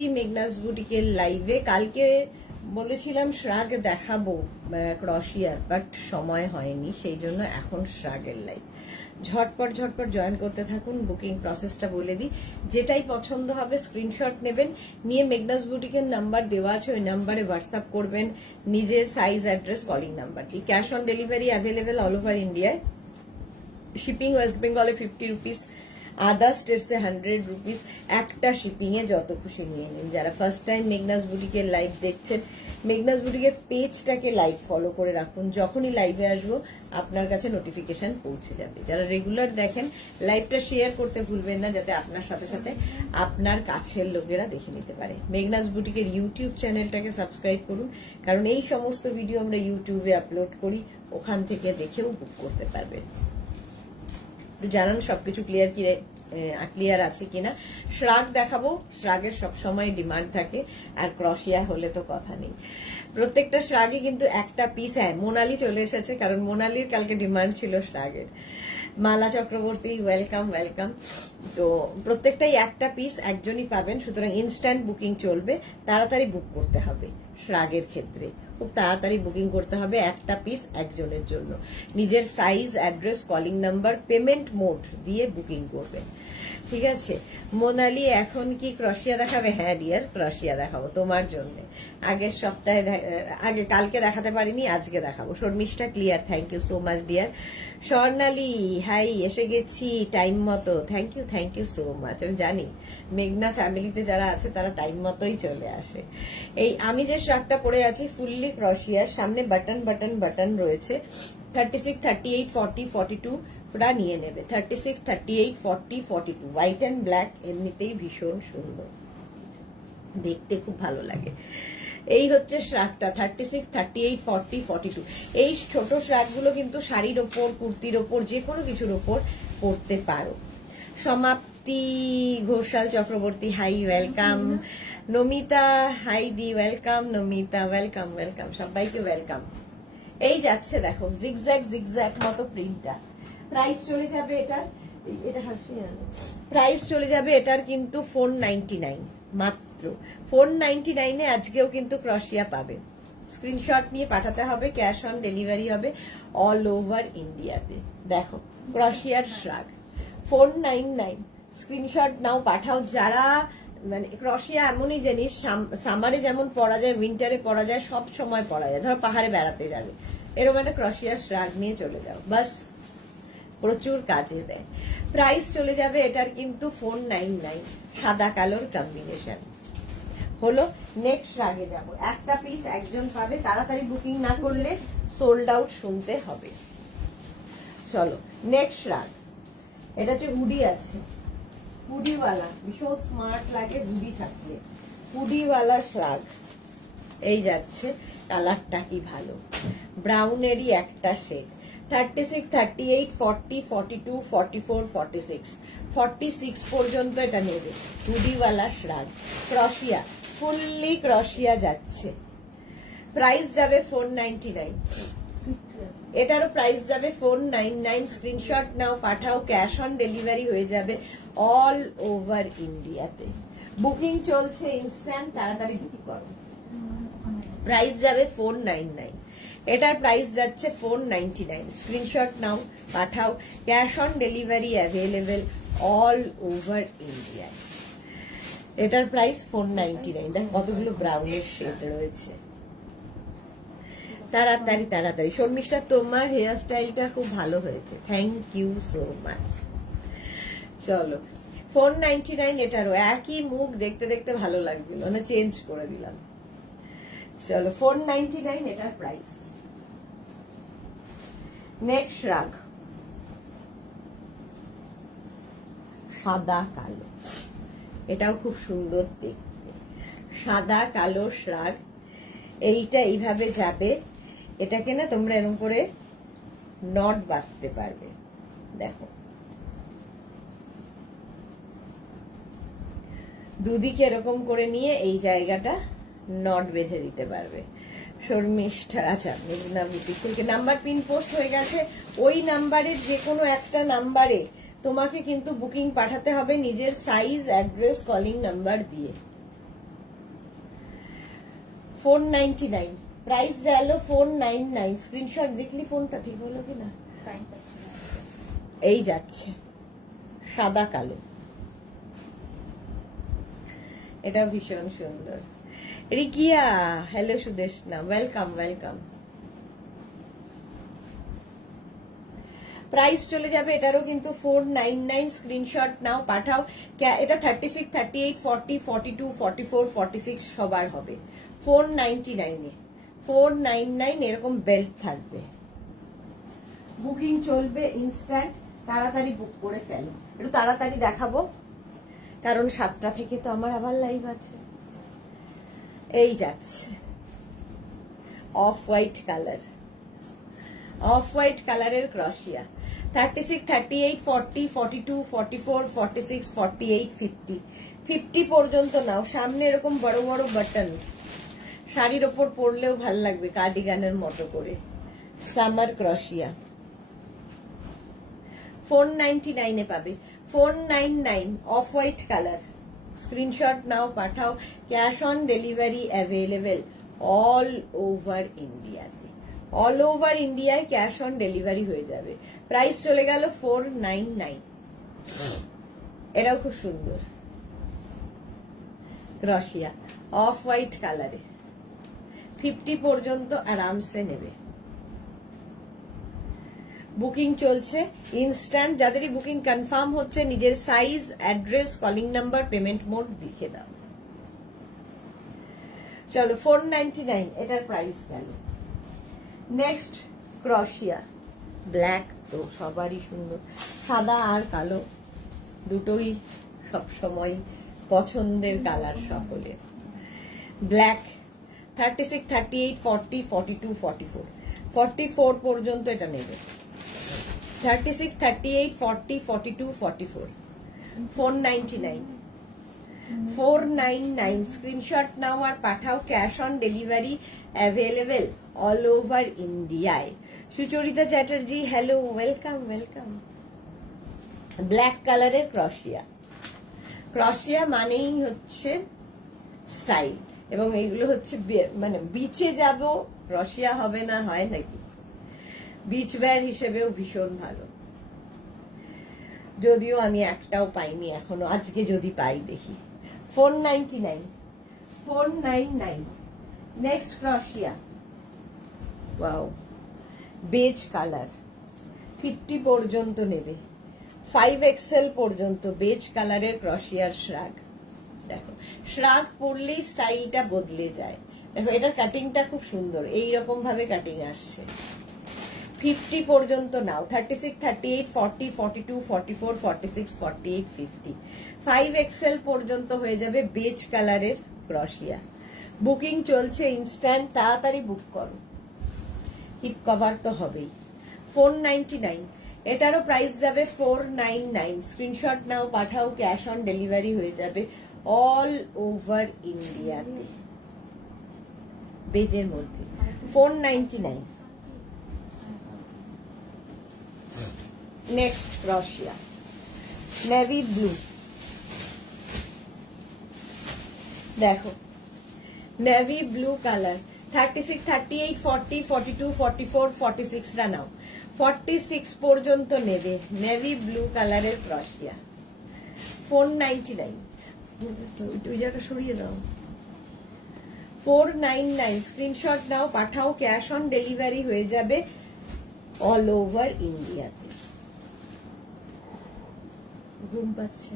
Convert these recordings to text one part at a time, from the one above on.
মেঘনাস বুটিকের লাইভে কালকে বলেছিলাম শ্রাগ দেখাবো ক্রশিয়ার, বাট সময় হয়নি, সেই জন্য এখন শ্রাগের লাইভ। ঝটপট জয়েন করতে থাকুন। বুকিং প্রসেসটা বলে দিই, যেটাই পছন্দ হবে স্ক্রিনশট নেবেন, নিয়ে মেঘনাস বুটিকের নাম্বার দেওয়া আছে, ওই নাম্বারে হোয়াটসঅ্যাপ করবেন নিজের সাইজ, অ্যাড্রেস, কলিং নাম্বার দিয়ে। Cash on delivery available all over ইন্ডিয়ায়। শিপিং ওয়েস্ট বেঙ্গলে 50 রুপিস, আদার স্টেটসে 100 রুপিস। একটা শিপিং এ যত খুশি নিয়ে নিন। যারা ফার্স্ট টাইম মেঘনাস বুটিকের লাইভ দেখছেন, মেঘনাস বুটিকের পেজটাকে লাইক ফলো করে রাখুন, যখনই লাইভে আসবো আপনার কাছে নোটিফিকেশন পৌঁছে যাবে। যারা রেগুলার দেখেন, লাইভটা শেয়ার করতে ভুলবেন না, যাতে আপনার সাথে সাথে আপনার কাছের লোকেরা দেখে নিতে পারে। মেঘনাস বুটিকের ইউটিউব চ্যানেলটাকে সাবস্ক্রাইব করুন, কারণ এই সমস্ত ভিডিও আমরা ইউটিউবে আপলোড করি, ওখান থেকে দেখেও বুক করতে পারবেন। জানান সবকিছু ক্লিয়ার আছে কিনা। শ্রাগ দেখাবো, শ্রাগের সবসময় ডিমান্ড থাকে, আর ক্রশিয়া হলে তো কথা নেই। প্রত্যেকটা শ্রাগে কিন্তু একটা পিস। হ্যাঁ, মোনালি চলে এসেছে, কারণ মোনালির কালকে ডিমান্ড ছিল শ্রাগের। মালা চক্রবর্তী, ওয়েলকাম। তো প্রত্যেকটাই একটা পিস, একজনই পাবেন, সুতরাং ইনস্ট্যান্ট বুকিং চলবে, তাড়াতাড়ি বুক করতে হবে। শ্রাগের ক্ষেত্রে খুব তাড়াতাড়ি বুকিং করতে হবে, একটা পিস একজনের জন্য। নিজের size, address, calling number, payment mode দিয়ে বুকিং করবেন, ঠিক আছে। মোনালি এখন কি ক্রশিয়া দেখাবে? হ্যাঁ ডিয়ার, ক্রশিয়া দেখাবো তোমার জন্য। আগের সপ্তাহে কালকে দেখাতে পারিনি, আজকে দেখাবো। Sharmistha clear, thank you so much dear. Swarnali hi, এসে গেছি টাইম মতো, থ্যাংক ইউ সো মাচ। আমি জানি মেঘনা ফ্যামিলিতে যারা আছে তারা টাইম মতোই চলে আসে। এই আমি যে শার্টটা পরে আছি ফুললি ক্রশিয়ার, সামনে বাটন রয়েছে। 36, 38, 40, 42 পুরা নিয়ে নেবে। 36, 38, 40, 42 হোয়াইট অ্যান্ড ব্ল্যাক, এমনিতেই ভীষণ সুন্দর, দেখতে খুব ভালো লাগে। এই হচ্ছে শ্রাগটা 36, 38, 40, 42। এই ছোট শ্রাগগুলো কিন্তু শাড়ির ওপর, কুর্তির ওপর, যে কোনো কিছুর ওপর পরতে পারো। Samapti Ghoshal Chakraborty, hi, welcome. Namita hi দি, ওয়েলকাম। নমিতা ওয়েলকাম, সবাইকে ওয়েলকাম। এই যাচ্ছে দেখো জিগজ্যাগ মতো প্রিন্টটা। প্রাইস চলে যাবে এটার কিন্তু 499 মাত্র। 499 এ আজকেও কিন্তু ক্রশিয়া পাবে। স্ক্রিনশট নিয়ে পাঠাতে হবে, ক্যাশ অন ডেলিভারি হবে অল ওভার ইন্ডিয়াতে। দেখো ক্রশিয়ার শ্রাগ 499, স্ক্রিনশট নাও, পাঠাও। যারা মানে ক্রশিয়া এমনই জিনিস, সামারে যেমন পরা যায়, উইন্টারে পরা যায়, সব সময় পরা যায়। ধরো পাহাড়ে বেড়াতে যাবে, এরকম একটা ক্রশিয়ার শ্রাগ নিয়ে চলে যাও, বাস প্রচুর কাজে দেয়। প্রাইস চলে যাবে এটার কিন্তু 499, সাদা কালোর কম্বিনেশন হলো। নেক্সট শ্রাগে যাব, একটা পিস একজন পাবে, তাড়াতাড়ি বুকিং না করলে সোল্ড আউট শুনতে হবে। চলো নেক্সট শ্রাগ, এটা হচ্ছে হুডি আছে, হুডিওয়ালা, ভীষণ স্মার্ট লাগে হুডি থাকলে। হুডিওয়ালা শ্রাগ, এই যাচ্ছে, কালারটা কি ভালো, ব্রাউনেরই একটা শেড। 36, 38, 40, 42, 44, 46, 46 পর্যন্ত এটা নেবে। হুডিওয়ালা শ্রাগ, ক্রশিয়া, ফুললি ক্রশিয়া যাচ্ছে। প্রাইস যাবে 499, এটারও প্রাইস যাবে 499। স্ক্রিনশট নাও, পাঠাও, ক্যাশ অন ডেলিভারি হয়ে যাবে অল ওভার ইন্ডিয়াতে। বুকিং চলছে ইনস্ট্যান্ট, তাড়াতাড়ি বুকিং করো। প্রাইস যাবে 499, এটার প্রাইস যাচ্ছে 499। স্ক্রিনশট নাও, পাঠাও, cash on delivery available all over ইন্ডিয়ায়। এটার প্রাইস 499। দেখ কতগুলো ব্রাউনের শেড রয়েছে। তাড়াতাড়ি। শর্মিষ্ঠা, তোমার হেয়ার স্টাইলটা খুব ভালো হয়েছে, থ্যাংক ইউ সো মাচ। চলো 499, এটারও একই মুখ, দেখতে দেখতে ভালো লাগছিল না, চেঞ্জ করে দিলাম। চলো 499 এটার প্রাইস। নেক্সট শ্রাগ, সাদা কালো, এটাও খুব সুন্দর দেখতে, সাদা কালো শ্রাগ। এইটা এইভাবে যাবে, এটাকে না তোমরা এরকম করে নট বাঁধতে পারবে। দেখো দুদিকে এরকম করে নিয়ে এই জায়গাটা নট বেঁধে দিতে পারবে। শর্মিষ্ঠা, আচ্ছা মেঘনা বুটিককে নাম্বার পিন পোস্ট হয়ে গেছে, ওই নাম্বারের যে কোনো একটা নাম্বারে তোমাকে কিন্তু বুকিং পাঠাতে হবে নিজের সাইজ, অ্যাড্রেস, কলিং নাম্বার দিয়ে। 499 প্রাইস গেল 499 স্ক্রিনশট দেখলি ফোনটা ঠিক হলো কিনা এই যাচ্ছে সাদা কালো এটা ভীষণ সুন্দর Rikia hello Sudeshna welcome welcome price চলে যাবে এটারও কিন্তু 499 স্ক্রিনশট নাও পাঠাও এটা 36 38 40 42 44 46 সবার হবে 499 এ 499 এরকম বেল্ট থাকবে বুকিং চলবে ইনস্ট্যান্ট তাড়াতাড়ি বুক করে ফেলো একটু তাড়াতাড়ি দেখাবো কারণ 7টা থেকে তো আমার আবার লাইভ আছে এই যাচ্ছে off white colour of white কালারের ক্রশিয়া 36 38 40 42 44 46 48 50 50 পর্যন্ত নাও সামনে এরকম বড় বড় বাটন শাড়ির ওপর পরলেও ভাল লাগবে কার্ডিগানের মতো করে সামার ক্রশিয়া 499 এ পাবে 499 অফ হোয়াইট কালার স্ক্রিনশট নাও পাঠাও cash on delivery available all over ইন্ডিয়াতে অল ওভার ইন্ডিয়ায় ক্যাশ অন ডেলিভারি হয়ে যাবে প্রাইস চলে গেল 499 এটাও খুব সুন্দর ক্রশিয়া অফ হোয়াইট কালারে 50 পর্যন্ত আরামসে নেবে বুকিং চলছে ইনস্ট্যান্ট যাদেরই বুকিং কনফার্ম হচ্ছে নিজের size address calling number payment mode লিখে দাও চলো 499 এটার প্রাইস গেল নেক্সট ক্রশিয়া ব্ল্যাক তো সবারই সুন্দর সাদা আর কালো দুটোই সব সময় পছন্দের কালার সকলের ব্ল্যাক 36 38 40 42 44 44 পর্যন্ত এটা নেবে 36 38 40 42 44 499 499 স্ক্রিনশট নাও আর পাঠাও cash on delivery available all over ইন্ডিয়ায় Sucharita Chatterjee hello welcome welcome black কালারের ক্রশিয়া ক্রশিয়া মানেই হচ্ছে স্টাইল এবং এইগুলো হচ্ছে মানে বিচে যাব ক্রশিয়া হবে না হয় নাকি বিচ ওয়্যার হিসেবেও ভীষণ ভালো যদিও আমি একটাও পাইনি এখনো আজকে যদি পাই দেখি 499 নেক্সট ক্রশিয়া ওয়াও বেজ কালার 50 পর্যন্ত নেবে 5XL পর্যন্ত বেজ কালারের ক্রশিয়ার শ্রাগ দেখো শ্রাগ পরলেই স্টাইলটা বদলে যায় দেখো এটার কাটিংটা খুব সুন্দর এইরকম ভাবে কাটিং আসছে 50 পর্যন্ত নাও 36 38 40 42 44 46 48 50 5XL পর্যন্ত হয়ে যাবে বেজ কালারের ক্রশিয়া বুকিং চলছে ইনস্ট্যান্ট তাড়াতাড়ি বুক করো হিপ কভার তো হবেই 499 এটারও প্রাইস যাবে 499 স্ক্রিনশট নাও পাঠাও ক্যাশ অন ডেলিভারি হয়ে যাবে অল ওভার ইন্ডিয়াতে বেজের মধ্যে 499 নেক্সট ক্রশিয়া নেভি ব্লু দেখো নেভি ব্লু কালার 36 38 40 42 44 46 রা নাও 46 পর্যন্ত নেবে নেভি ব্লু কালারের ক্রশিয়া 499 ওই জায়গা সরিয়ে দাও 499 স্ক্রিনশট নাও পাঠাও ক্যাশ অন ডেলিভারি হয়ে যাবে অল ওভার ইন্ডিয়াতে ঘুম পাচ্ছে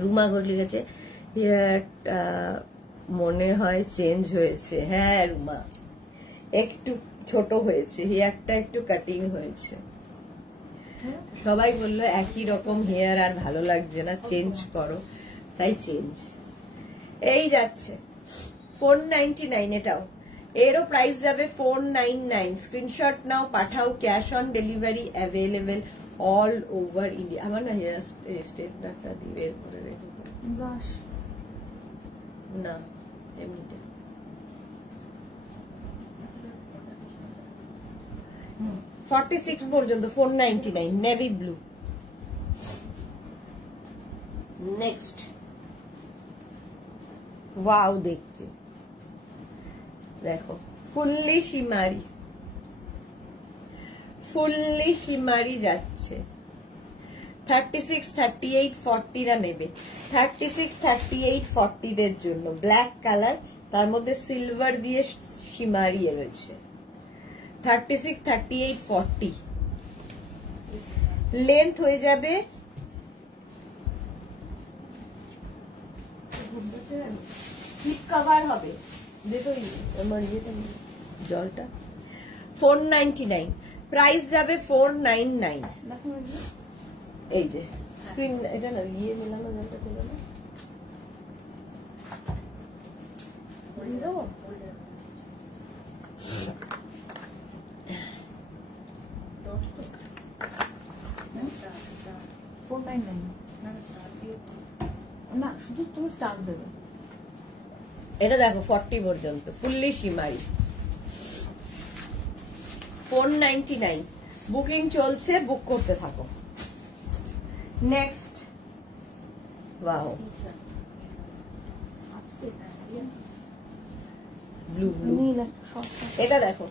রুমা ঘর লিখেছে হেয়ারটা মনে হয় চেঞ্জ হয়েছে হ্যাঁ রুমা একটু ছোট হয়েছে হেয়ারটা একটু কাটিং হয়েছে সবাই বললো একই রকম হেয়ার আর ভালো লাগছে না চেঞ্জ করো তাই চেঞ্জ এই যাচ্ছে 499 এটাও এরও প্রাইস যাবে 499 স্ক্রিনশট নাও পাঠাও cash on delivery available all over India আমার না হেয়ার স্ট্রেটনারটা দিয়ে বের করে রেখে ব্রাশ না এমনিতে 46 পর্যন্ত 499 নেভি ব্লু নেক্সট ওয়াও দেখতে, দেখো ফুললি শিমারি যাচ্ছে। 36, 38, 40 রা নেবে। 36, 38, 40 দের জন্য ব্ল্যাক কালার, তার মধ্যে সিলভার দিয়ে শিমারি রয়েছে। 36, 38, 40 লেন্থ হয়ে যাবে হিপ কভার হবে, জলটা 499, প্রাইস যাবে 499। এই যে স্ক্রিন, এটা না ইয়ে মেলানো জলটা ছিল না, না শুধু তুমি স্টার দেবে। এটা দেখো 40 পর্যন্ত ফুললি শিমারি, 499 বুকিং চলছে, বুক করতে থাকো। নেক্সট, ওয়াও ব্লু ব্লু, এটা দেখো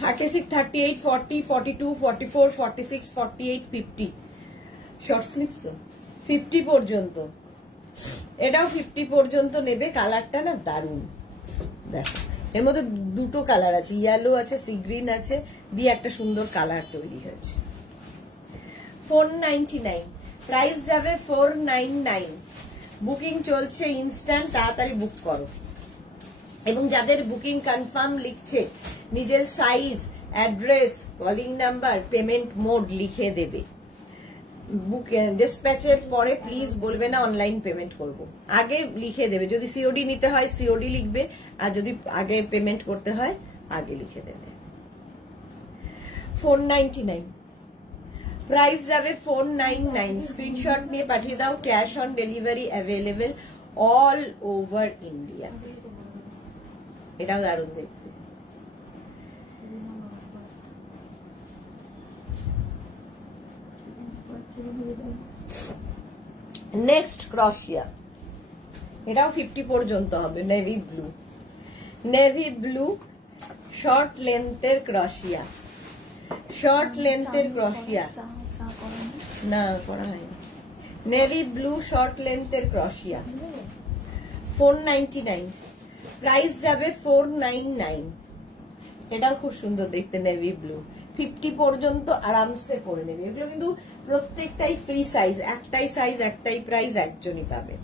36, 38, 40, 42, 44, 46, 48, 50 শর্ট স্লিপস 50 পর্যন্ত। এটাও 50 পর্যন্ত নেবে। কালারটা না দারুন, দেখো এর মধ্যে দুটো কালার আছে, ইয়েলো আছে, সি গ্রিন আছে, দিয়ে একটা সুন্দর কালার তৈরি হয়েছে। 499 প্রাইস যাবে 499। বুকিং চলছে ইনস্ট্যান্ট, তাড়াতাড়ি বুক করো। এবং যাদের বুকিং কনফার্ম লিখছে নিজের size, address, calling number, payment mode লিখে দেবে। বুক ডিসপ্যাচের পরে প্লিজ বলবে না অনলাইন পেমেন্ট করব, আগে লিখে দেবে। যদি সিওডি নিতে হয় সিওডি লিখবে, আর যদি আগে পেমেন্ট করতে হয় আগে লিখে দেবে। 499 প্রাইস যাবে 499। স্ক্রিনশট নিয়ে পাঠিয়ে দাও। Cash on delivery available all over India. এটাও দারুণ দেখতে। নেক্সট ক্রশিয়া, এটাও 50 পর্যন্ত হবে। নেভি ব্লু শর্ট লেন্থের ক্রশিয়া, না করা হয়নি। নেভি ব্লু শর্ট লেন্থের ক্রশিয়া 499 প্রাইস যাবে 499। এটাও খুব সুন্দর দেখতে, নেভি ব্লু 50 পর্যন্ত আরামসে পরে নেবে। এগুলো কিন্তু প্রত্যেকটাই ফ্রি সাইজ, একটাই প্রাইস, একজনই পাবে।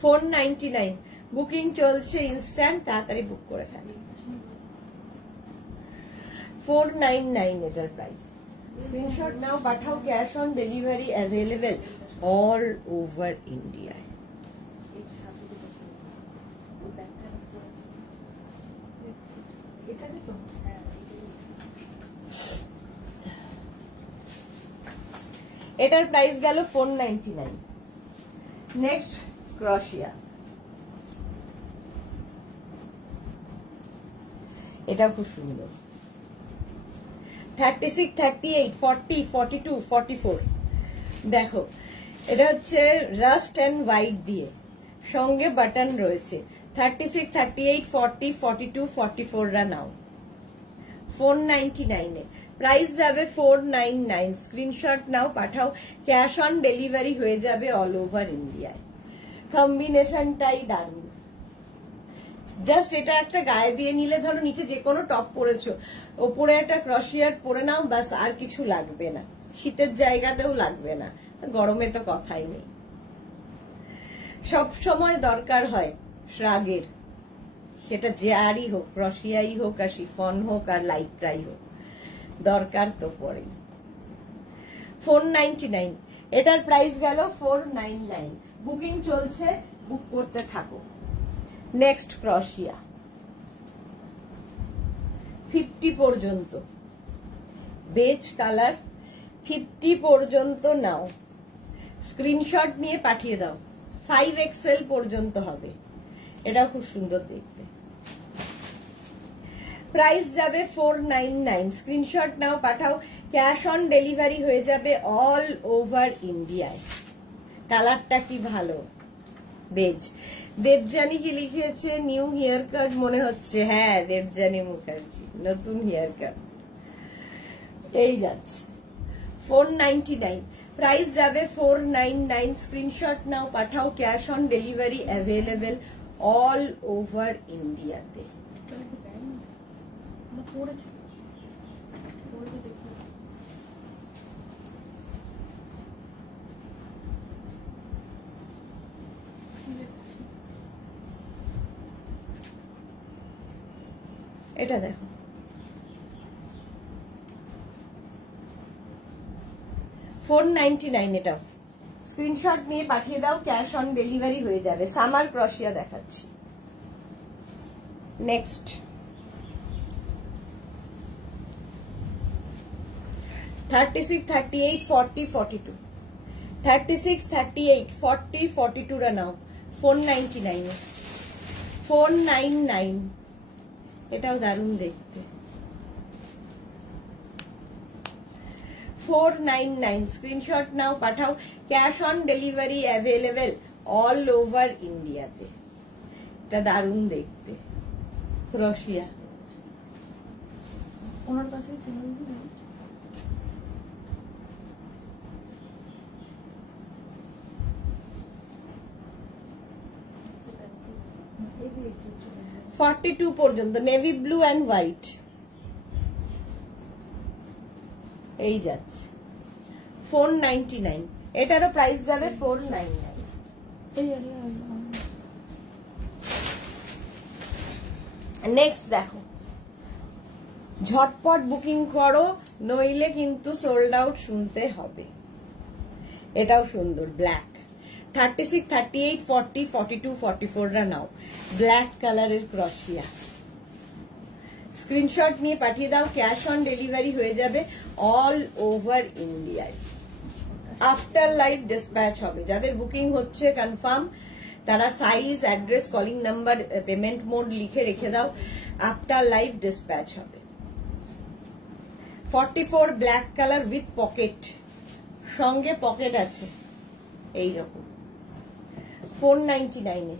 499 বুকিং চলছে ইনস্ট্যান্ট, তাড়াতাড়ি বুক করে ফেলে। 499 এটার প্রাইস। স্ক্রিনশট নাও, পাঠাও। Cash on delivery available all over India. এটার প্রাইস গেল 499। নেক্সট ক্রশিয়া, এটা খুব সুন্দর। 36, 38, 40, 42, 44 দেখো, এটা হচ্ছে রাস্ট এন্ড হোয়াইট দিয়ে, সঙ্গে বাটন রয়েছে। 36, 38, 40, 42, 44 রা নাও 499 এ। প্রাইস যাবে 499। স্ক্রিনশট নাও, পাঠাও। ক্যাশ অন ডেলিভারি হয়ে যাবে অল ওভার ইন্ডিয়ায়। কম্বিনেশনটাই দারুণ। জাস্ট এটা একটা গায়ে দিয়ে নিলে, ধরো নিচে যে কোনো টপ পরেছো, ওপরে একটা ক্রশিয়ার পরে নাও, বাস আর কিছু লাগবে না। শীতের জায়গাতেও লাগবে না, গরমে তো কথাই নেই। সব সময় দরকার হয় শ্রাগের, সেটা যে আরই হোক, ক্রশিয়াই হোক, আর শিফন হোক, আর লাইক্রাই হোক, দরকার তো পড়ে। 499 এটার প্রাইস গেল 499। বুকিং চলছে, বুক করতে থাকো। নেক্সট ক্রশিয়া 50 পর্যন্ত, বেজ কালার 50 পর্যন্ত নাও। স্ক্রিনশট নিয়ে পাঠিয়ে দাও। 5XL পর্যন্ত হবে। এটা খুব সুন্দর দেখতে। প্রাইস যাবে 499। স্ক্রিনশট নাও, পাঠাও। ক্যাশ অন ডেলিভারি হয়ে যাবে অল ওভার ইন্ডিয়ায়। কালারটা কি ভালো, বেজ। দেবযানী কি লিখেছে? নিউ হেয়ার কাট মনে হচ্ছে। হ্যাঁ, দেবযানী মুখার্জি নতুন হেয়ার কাট। এই যাচ্ছে 499, প্রাইস যাবে 499। স্ক্রিনশট নাও, পাঠাও। Cash on delivery available all over ইন্ডিয়াতে। এটা দেখো, 499 এটা। স্ক্রিনশট নিয়ে পাঠিয়ে দাও, ক্যাশ অন ডেলিভারি হয়ে যাবে। সামার ক্রশিয়া দেখাচ্ছি। নেক্সট 36, 38, 40, 42, 36, 38, 40, 42 রা নাও 499 এ। 499, এটাও দারুণ দেখতে। 499, স্ক্রিনশট নাও, পাঠাও। Cash on delivery available all over ইন্ডিয়াতে। এটা দারুণ দেখতে ক্রশিয়া। ওনার কাছে ছিল না 42 পর্যন্ত, নেভি ব্লু অ্যান্ড হোয়াইট। এই যাচ্ছে 499, এটারও প্রাইস যাবে 499। নেক্সট দেখো, ঝটপট বুকিং করো, নইলে কিন্তু সোল্ড আউট শুনতে হবে। এটাও সুন্দর, ব্ল্যাক। 36, 38, 40, 42, 44 রা নাও। ব্ল্যাক কালারের ক্রশিয়া। স্ক্রিনশট নিয়ে পাঠিয়ে দাও, ক্যাশ অন ডেলিভারি হয়ে যাবে অল ওভার ইন্ডিয়ায়। আফটার লাইভ ডিসপ্যাচ হবে। যাদের বুকিং হচ্ছে কনফার্ম, তারা size, address, calling number, payment mode লিখে রেখে দাও। আফটার লাইভ ডিসপ্যাচ হবে। 44 ব্ল্যাক কালার উইথ পকেট, সঙ্গে পকেট আছে এইরকম। 499 এ।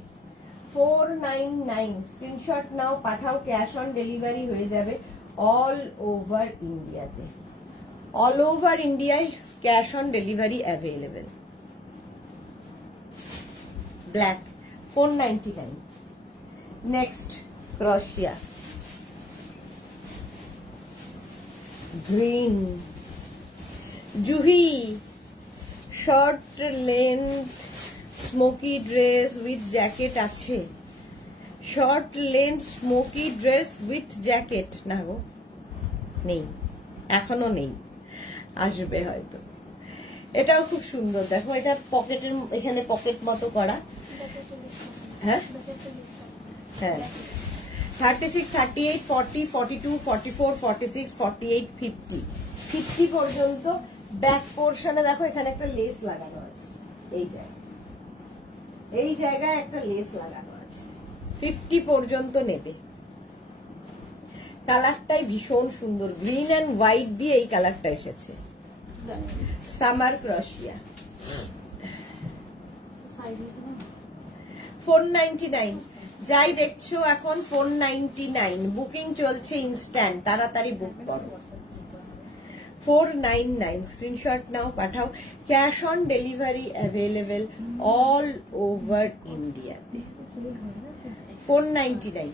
499, স্ক্রিনশট নাও, পাঠাও। ক্যাশ অন ডেলিভারি হয়ে যাবে অল ওভার ইন্ডিয়াতে। অল ওভার ইন্ডিয়ায় cash on delivery available. Black 499। Next ক্রশিয়া green. Juhi short length smoky dress with jacket আছে। Short length smoky dress with jacket না গো, নেই, এখনো নেই, আসবে হয়তো। এটাও খুব সুন্দর দেখো, এটা পকেটের এখানে পকেট মতো করা। হ্যাঁ হ্যাঁ 36, 38, 40, 42, 44, 46, 48, 50, 50 পর্যন্ত। ব্যাক পোর্শনে দেখো এখানে একটা লেস লাগানো আছে। এই জায়গায় একটা লেস লাগানো আছে। 50 পর্যন্ত নেবে। কালারটাই ভীষণ সুন্দর, গ্রিন অ্যান্ড হোয়াইট দিয়ে এই কালারটা এসেছে। সামার ক্রশিয়া 499। যাই দেখছো এখন 499, বুকিং চলছে ইনস্ট্যান্ট, তাড়াতাড়ি বুক করো। 499, স্ক্রিনশট নাও, পাঠাও। Cash on delivery available all over ইন্ডিয়াতে। 499,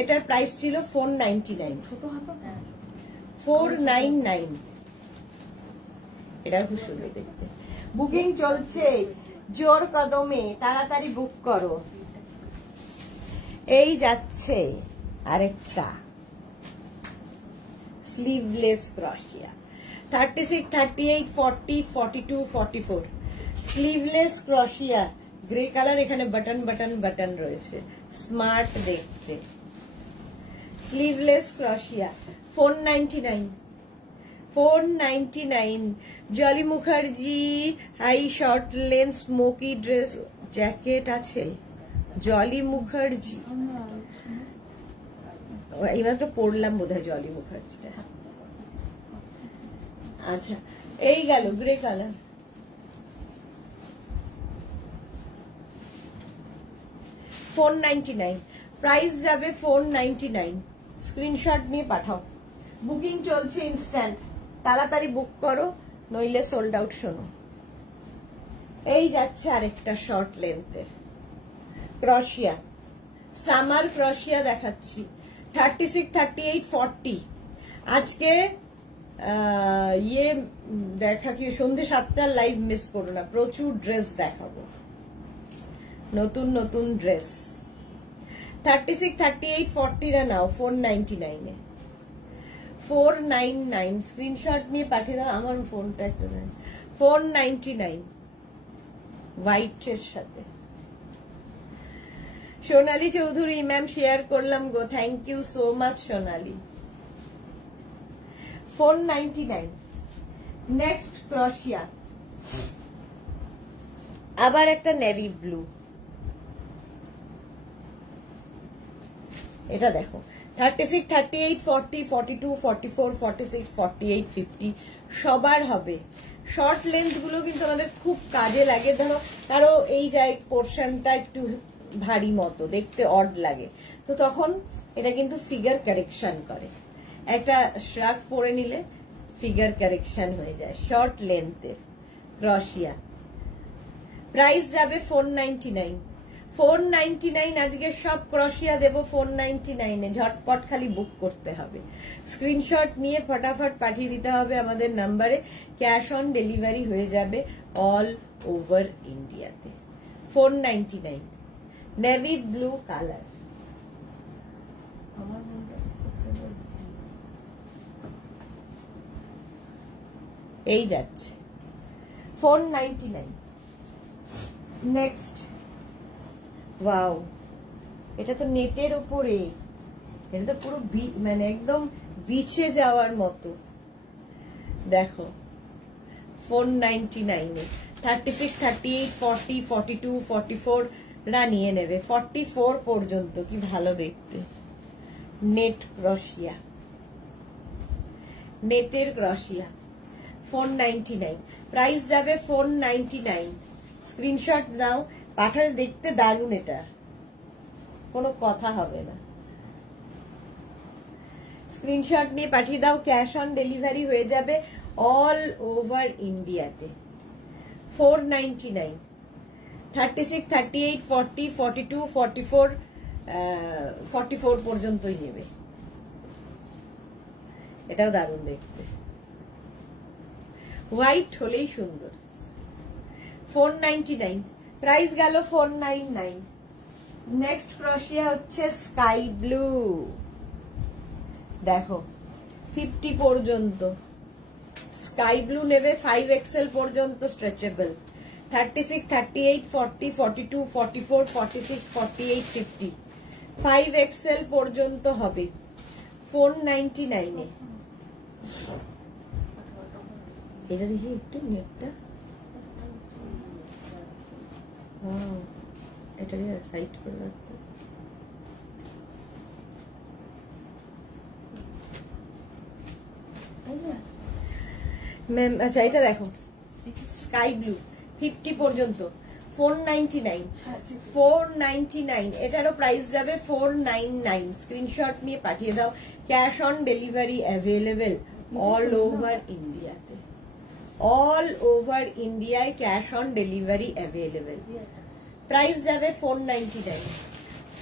এটার প্রাইস ছিল 499। 499, এটা খুব সুন্দর দেখতে। বুকিং চলছে জোর কদমে, তাড়াতাড়ি বুক করো। এই যাচ্ছে আরেকটা স্লিভলেস ক্রশিয়া। 36, 38, 40, 42, 44, স্লিভলেস ক্রশিয়া। গ্রে কালার, এখানে বাটন বাটন বাটন রয়েছে, স্মার্ট দেখতে। স্লিভলেস ক্রশিয়া 499। 499, Jolly Mukherjee hi short length smoky dress jacket আছে। জলি মুখার্জি এইমাত্র পড়লাম বোধহয় জলি মুখার্জিটা। আচ্ছা, এই গেল গ্রে কালার, $499, প্রাইস যাবে $499। স্ক্রিনশট নিয়ে পাঠাও, বুকিং চলছে ইনস্ট্যান্ট, তাড়াতাড়ি বুক করো নইলে সোল্ড আউট। শোনো, এই যাচ্ছে আরেকটা শর্ট লেন্থের ক্রশিয়া, সামার ক্রশিয়া দেখাচ্ছি, 36, 38, 40। আজকে ইয়ে দেখা কি সন্ধ্যে 7টার লাইভ মিস করো না, প্রচুর ড্রেস দেখাবো, নতুন নতুন ড্রেস। 36, 38, 40 রা নাও $499 এ, 499। স্ক্রিনশট নিয়ে পাঠিয়ে দাও, আমার ফোনটা একটু দেন। 499 হোয়াইট এর সাথে। সোনালী চৌধুরী ম্যাম শেয়ার করলাম গো, thank you so much Sonali. 499। Next ক্রশিয়া, আবার একটা নেভি ব্লু, এটা দেখো 36, 38, 40, 42, 44, 46, 48, 50 সবার হবে। শর্ট লেন্থ গুলো কিন্তু আমাদের খুব কাজে লাগে, ধরো কারো এই যায় পোর্শনটা একটু ভারী মতো দেখতে অড লাগে, তো তখন এটা কিন্তু ফিগার কারেকশন করে, একটা শ্রাগ পরে নিলে ফিগার কারেকশন হয়ে যায়। শর্ট লেন্থের ক্রশিয়া, প্রাইস যাবে $499। 499 আজকে সব ক্রশিয়া দেব $499 এ, ঝটপট খালি বুক করতে হবে, স্ক্রিনশট নিয়ে ফটাফট পাঠিয়ে দিতে হবে আমাদের নাম্বারে, ক্যাশ অন ডেলিভারি হয়ে যাবে অল ওভার ইন্ডিয়াতে। 499 নেভি ব্লু কালার, এই যাচ্ছে 499। নেক্সট, ওয়াও, এটা তো নেটের উপরে, এটা তো পুরো মানে একদম বিচে যাওয়ার মতো, দেখো 499 এ। 36, 38, 40, 42, 44 রা নিয়ে নেবে, 44 পর্যন্ত, কি ভালো দেখতে। নেট ক্রশিয়া, নেটের ক্রশিয়া 499, প্রাইস যাবে $499। স্ক্রিনশট দাও, পাঠালে দেখতে দারুণ, এটা কোনো কথা হবে না। স্ক্রিনশট নিয়ে পাঠিয়ে দাও, ক্যাশ অন ডেলিভারি হয়ে যাবে অল ওভার ইন্ডিয়াতে। 499, 36, 38, 40, 42, 44, 44 পর্যন্তই নেবে, এটাও দারুণ দেখতে, হোয়াইট হলেই সুন্দর। 499, প্রাইস গেল $499। নেক্সট ক্রশিয়া হচ্ছে স্কাই ব্লু, দেখো 50 পর্যন্ত স্কাই ব্লু নেবে, 5XL পর্যন্ত স্ট্রেচেবল। 36, 38, 40, 42, 44, 46, 48, 50 5XL পর্যন্ত হবে 499 এ। এটা দেখি একটু নেটটা, এটা সাইড করে রাখতে, ম্যাম। আচ্ছা, এটা দেখো স্কাই ব্লু 50 পর্যন্ত 499, 499, এটারও প্রাইস যাবে 499। স্ক্রিনশট নিয়ে পাঠিয়ে দাও, cash on delivery available all over ইন্ডিয়াতে, অল ওভার ইন্ডিয়ায় cash on delivery available. Price যাবে 499,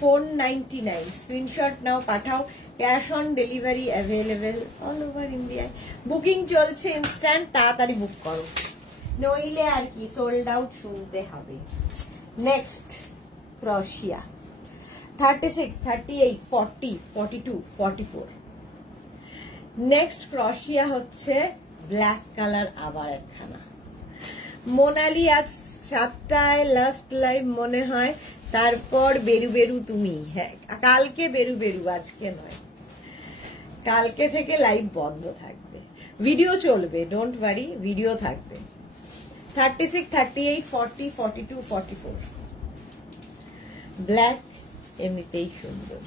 499। স্ক্রিনশট নাও, পাঠাও, cash on delivery available all over ইন্ডিয়ায়, বুকিং চলছে ইনস্ট্যান্ট, তাড়াতাড়ি বুক করো নইলে আর কি সোল্ড আউট শুনতে হবে। নেক্সট ক্রশিয়া 36, 38, 40, 42, 44। নেক্সট ক্রশিয়া হচ্ছে ব্ল্যাক কালার, আবার একখানা। মোনালি আজ 7টায় লাস্ট লাইভ মনে হয়, তারপর বেরু বেরু তুমি। হ্যাঁ, কালকে বেরু বেরু, আজকে নয়, কালকে থেকে লাইভ বন্ধ থাকবে, ভিডিও চলবে, ডোন্ট ওয়ারি, ভিডিও থাকবে। 36, 38, 40, 42, 44 ব্ল্যাক, এমনিতেই সুন্দর।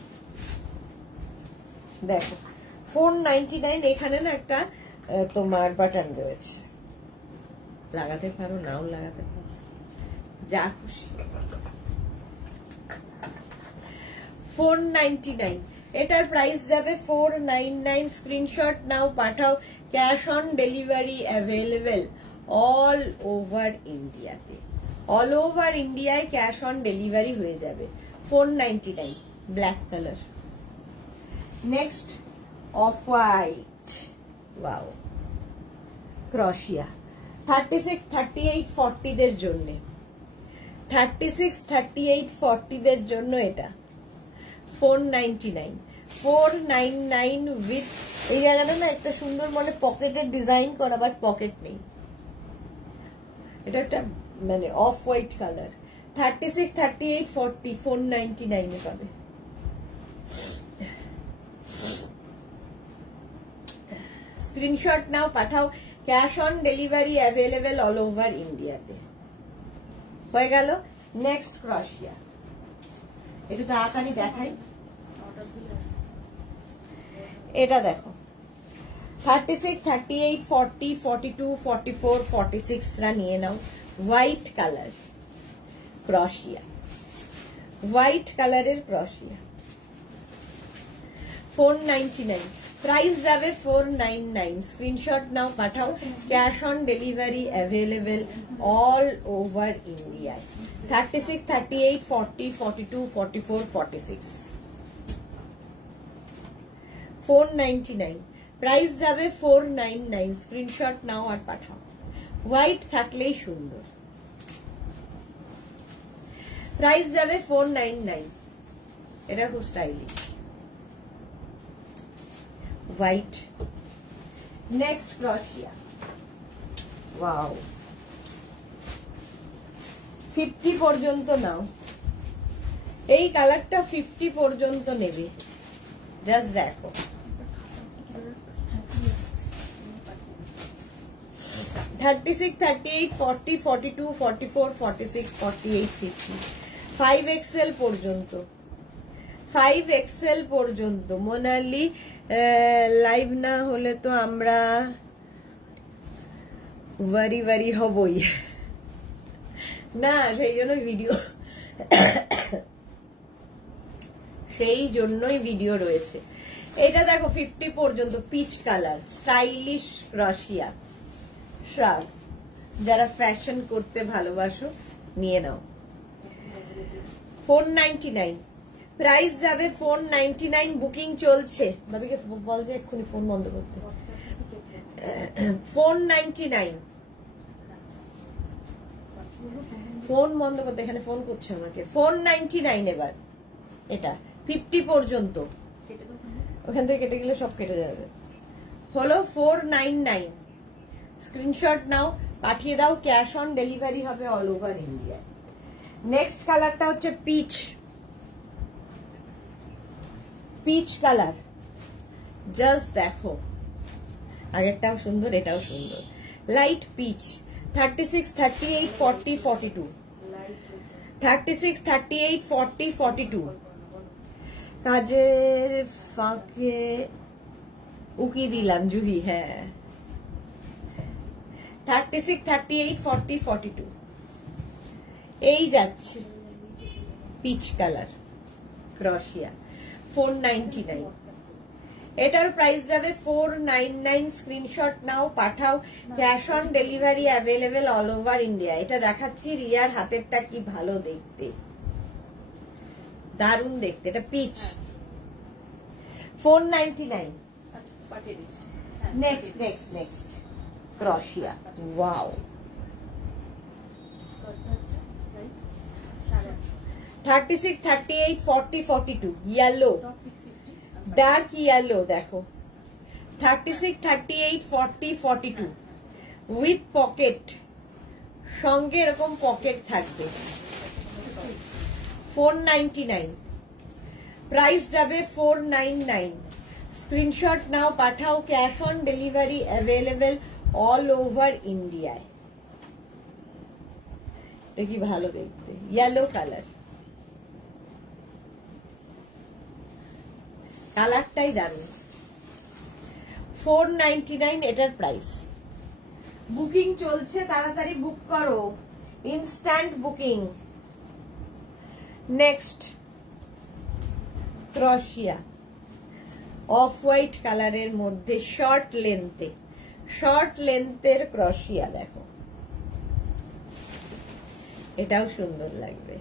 দেখো 499, এখানে না একটা তোমার বাটন রয়েছে, লাগাতে পারো, নাও লাগাতে পারো, যা খুশি। 499, এটার প্রাইস যাবে 499। স্ক্রিনশট নাও, পাঠাও। Cash on delivery available all over ইন্ডিয়াতে। অল ওভার ইন্ডিয়ায় ক্যাশ অন ডেলিভারি হয়ে যাবে। 499, black colour. Next off white, wow, ক্রশিয়া। 36, 38, 40 দের জন্য, 36, 38, 40 দের জন্য এটা 499। 499 উইথ এই জায়গাটা না একটা সুন্দর মানে পকেটের ডিজাইন করা, বাট পকেট নেই। এটা একটা মানে অফ হোয়াইট কালার। 36, 38, 40, 499 এ পাবে। স্ক্রিনশট নাও, পাঠাও। Cash on delivery available all over ইন্ডিয়াতে। হয়ে গেল। নেক্সট ক্রশিয়া, একটু তাড়াতাড়ি দেখাই। এটা দেখো 36, 38, 40, 42, 44, 46 রা নিয়ে নাও। হোয়াইট কালার ক্রশিয়া, হোয়াইট কালারের ক্রশিয়া। 499, প্রাইস যাবে 499। স্ক্রিনশট নাও, পাঠাও। Cash on delivery available all over India. 36, 38, 40, 42, 44, 46। 499, price যাবে 499। স্ক্রিনশট নাও আর পাঠাও। হোয়াইট থাকলেই সুন্দর। প্রাইস যাবে 499। এটা খুব স্টাইলিশ হোয়াইট। নেক্সট ক্রশিয়া, ওয়াও, 50 পর্যন্ত নাও। এই কালারটা 50 পর্যন্ত নেবে। জাস্ট দেখো, থার্টি সিক্স, 38, 40, 42, 44, 46, 48, 50, 5XL পর্যন্ত, 5XL পর্যন্ত। মোনালি লাইভ না হলে তো আমরা ওয়ারি হবই না, সেই জন্যই ভিডিও রয়েছে। এটা দেখো 50 পর্যন্ত, পিচ কালার, স্টাইলিশ ক্রশিয়া শ্রাগ। যারা ফ্যাশন করতে ভালোবাসো নিয়ে নাও। 499, প্রাইস যাবে 499। বুকিং চলছে। ভাবিকে বল যে এক্ষুনি ফোন বন্ধ করতে। 499, ফোন বন্ধ করতে, এখানে ফোন করছে আমাকে। 499 এবার। এটা 50 পর্যন্ত, ওখান থেকে কেটে গেলে সব কেটে যাবে। হলো 499। স্ক্রিনশট নাও, পাঠিয়ে দাও। ক্যাশ অন ডেলিভারি হবে অল ওভার ইন্ডিয়া। নেক্সট কালারটা হচ্ছে পিচ, পিচ কালার। জাস্ট দেখো, আগেরটাও সুন্দর, এটাও সুন্দর। Light pitch. 36, 38, 40, 42, 36, 38, 40, 42। কাজের ফাঁকে উকি দিলাম জুহি। হ্যাঁ, 36, 38, 40, 42 এই যাচ্ছে। Peach colour ক্রশিয়া। 499, এটার প্রাইস যাবে 499। স্ক্রিনশট নাও, পাঠাও। Cash on delivery available all over India. এটা দেখাচ্ছি, রিয়ার হাতেরটা কি ভালো দেখতে, দারুণ দেখতে। এটা পিচ। 499। নেক্সট ক্রশিয়া, ওয়াও। 36, 38, 40, 42 yellow, dark yellow. দেখো 36, 38, 40, 42 উইথ পকেট, সঙ্গে এরকম পকেট থাকবে। 499, প্রাইস যাবে 499। স্ক্রিনশট নাও, পাঠাও। Cash on delivery available all over ইন্ডিয়ায়। এটা কি ভালো দেখতে, ইয়েলো কালার, কালারটাই দারুণ। 499 এটার প্রাইস। বুকিং চলছে, তাড়াতাড়ি বুক করো, ইনস্ট্যান্ট বুকিং। নেক্সট ক্রশিয়া, অফ হোয়াইট কালারের মধ্যে শর্ট লেন্থের ক্রশিয়া। দেখো এটাও সুন্দর লাগবে।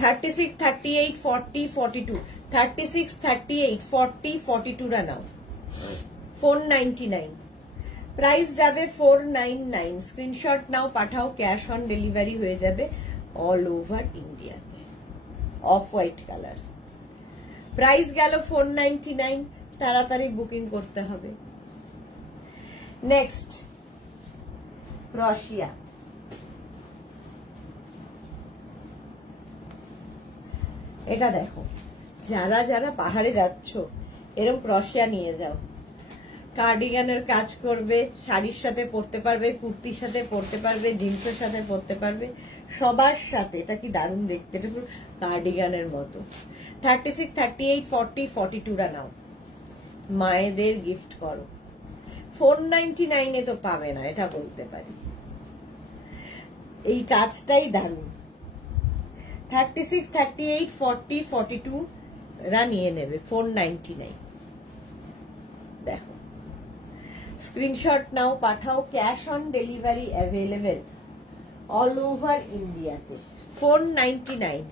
36, 38, 40, 42, 36, 38, 40, 42 রা নাও। 499 প্রাইস যাবে 499। স্ক্রিনশট নাও, পাঠাও, ক্যাশ অন ডেলিভারি হয়ে যাবে অল ওভার ইন্ডিয়াতে। অফ হোয়াইট কালার, প্রাইস গেল 499, তাড়াতাড়ি বুকিং করতে হবে। নেক্সট ক্রশিয়া, এটা দেখো, যারা যারা পাহাড়ে যাচ্ছ এরকম ক্রশিয়া নিয়ে যাও। কার্ডিগানের কাজ করবে, শাড়ির সাথে পরতে পারবে, কুর্তির সাথে পরতে পারবে, জিন্সের সাথে পরতে পারবে, সবার সাথে। এটা কি দারুণ দেখতে, এটা পুরো কার্ডিগানের মতো। 36, 38, 40, 42 রা নাও, মায়েদের গিফট করো। 499 তো পাবে না, এটা বলতে পারি। এই কাজটাই দারুণ। 36, 38, 40, 42 রা নিয়ে নেবে 499। দেখো স্ক্রিনশট নাও, পাঠাও, cash on delivery available all over ইন্ডিয়াতে। 499।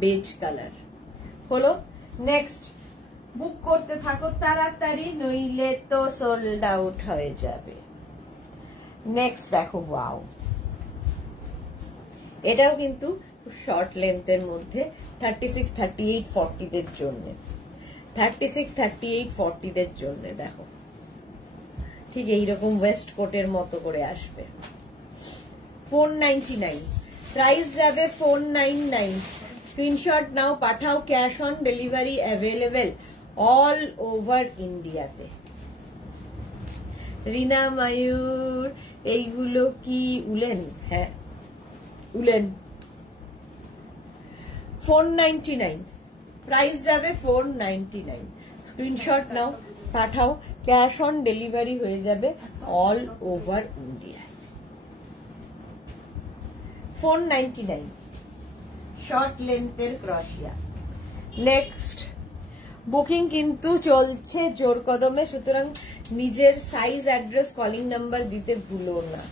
বেজ কালার হলো। নেক্সট বুক করতে থাকো তাড়াতাড়ি, নইলে তো সোল্ড আউট হয়ে যাবে। নেক্সট দেখো, ওয়াও, এটাও কিন্তু শর্ট লেন্থের মধ্যে 36, 38, 40 দের জন্য। 36, 38, 40 দের জন্য দেখো ঠিক এইরকম ওয়েস্ট কোটের মতো করে আসবে। 499 প্রাইস যাবে 499। স্ক্রিনশট নাও, পাঠাও, cash on delivery available all over ইন্ডিয়াতে। রিনা মায়ুর, এইগুলো কি উলেন? হ্যাঁ উলেন। 499 প্রাইস যাবে 499। স্ক্রিনশট নাও, পাঠাও, ক্যাশ অন ডেলিভারি হয়ে যাবে অল ওভার ইন্ডিয়া। 499 শর্ট লেন্থের ক্রশিয়া। নেক্সট বুকিং কিন্তু চলছে জোর কদমে, সুতরাং নিজের সাইজ, অ্যাড্রেস, কলিং নাম্বার দিতে ভুলো না।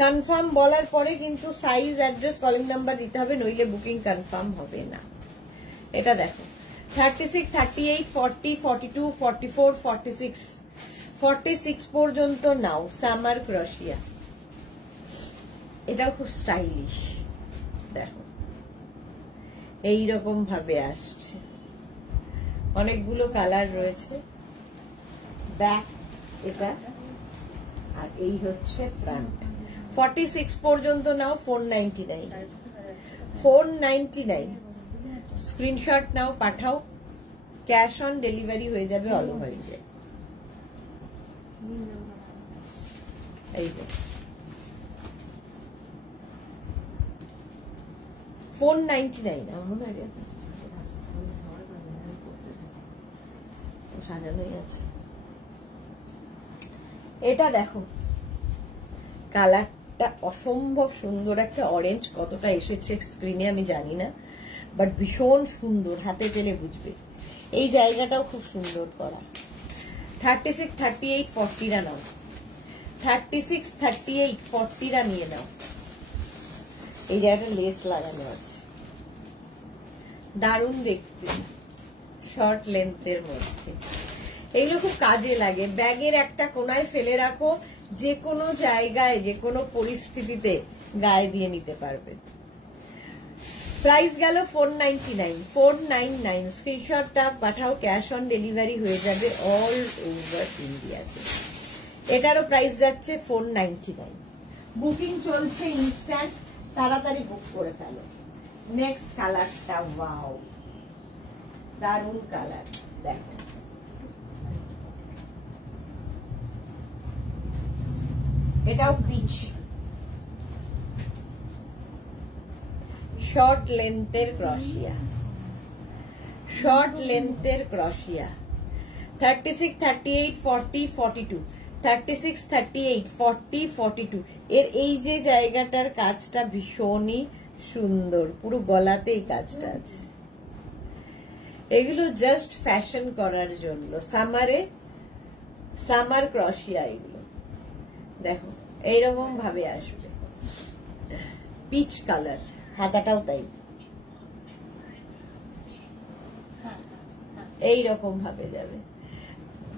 কনফার্ম বলার পরে কিন্তু সাইজ, অ্যাড্রেস, কলিং নাম্বার দিতে হবে, নইলে বুকিং কনফার্ম হবে না। এটা দেখো 36, 38, 40, 42, 44, 46, 46 পর্যন্ত নাও। সামার ক্রশিয়া, এটাও খুব স্টাইলিশ। দেখো এইরকম ভাবে আসছে, অনেকগুলো কালার রয়েছে। ব্যাক এটা, আর এই হচ্ছে ফ্রন্ট। 46 পর্যন্ত নাও। 499। 499 স্ক্রিনশট নাও, পাঠাও, ক্যাশ অন ডেলিভারি হয়ে যাবে অল ওভার ইন্ডিয়া। এই যে 499 সাজানোই আছে। এটা দেখো কালারটা অসম্ভব সুন্দর, একটা অরেঞ্জ। কতটা এসেছে স্ক্রিনে আমি জানি না, বাট ভীষণ সুন্দর, হাতে পেলে বুঝবে। এই জায়গাটাও খুব সুন্দর করা। 36, 38, 40 রা নাও। 36, 38, 40 রা নিয়ে নাও। এই জায়গাটা লেস লাগানো আছে, দারুণ দেখতে, শর্ট লেন্থের মধ্যে। এইগুলো খুব কাজে লাগে, ব্যাগের একটা কোনায় ফেলে রাখো, যে কোনো জায়গায়, যে কোনো পরিস্থিতিতে গায়ে দিয়ে নিতে পারবে। প্রাইস গেল 499। 499 স্ক্রিনশটটা পাঠাও, ক্যাশ অন ডেলিভারি হয়ে যাবে অল ওভার ইন্ডিয়াতে। এটারও প্রাইস যাচ্ছে 499। বুকিং চলছে ইনস্ট্যান্ট, তাড়াতাড়ি বুক করে ফেলো। নেক্সট কালারটা, ওয়াও, দারুণ কালার। দেখো এটাও পিচ, শর্ট লেন্থের ক্রশিয়া, শর্ট লেন্থের ক্রশিয়া 36, 38, 40, 42, 36, 38, 40, 42। এর এই যে জায়গাটার কাজটা ভীষণই সুন্দর, পুরো গলাতেই কাজটা আছে। এগুলো জাস্ট ফ্যাশন করার জন্য, সামারে সামার ক্রশিয়া। এগুলো দেখো এইরকম ভাবে আসবে, পিচ কালার, হাতাটাও তাই এইরকম ভাবে যাবে,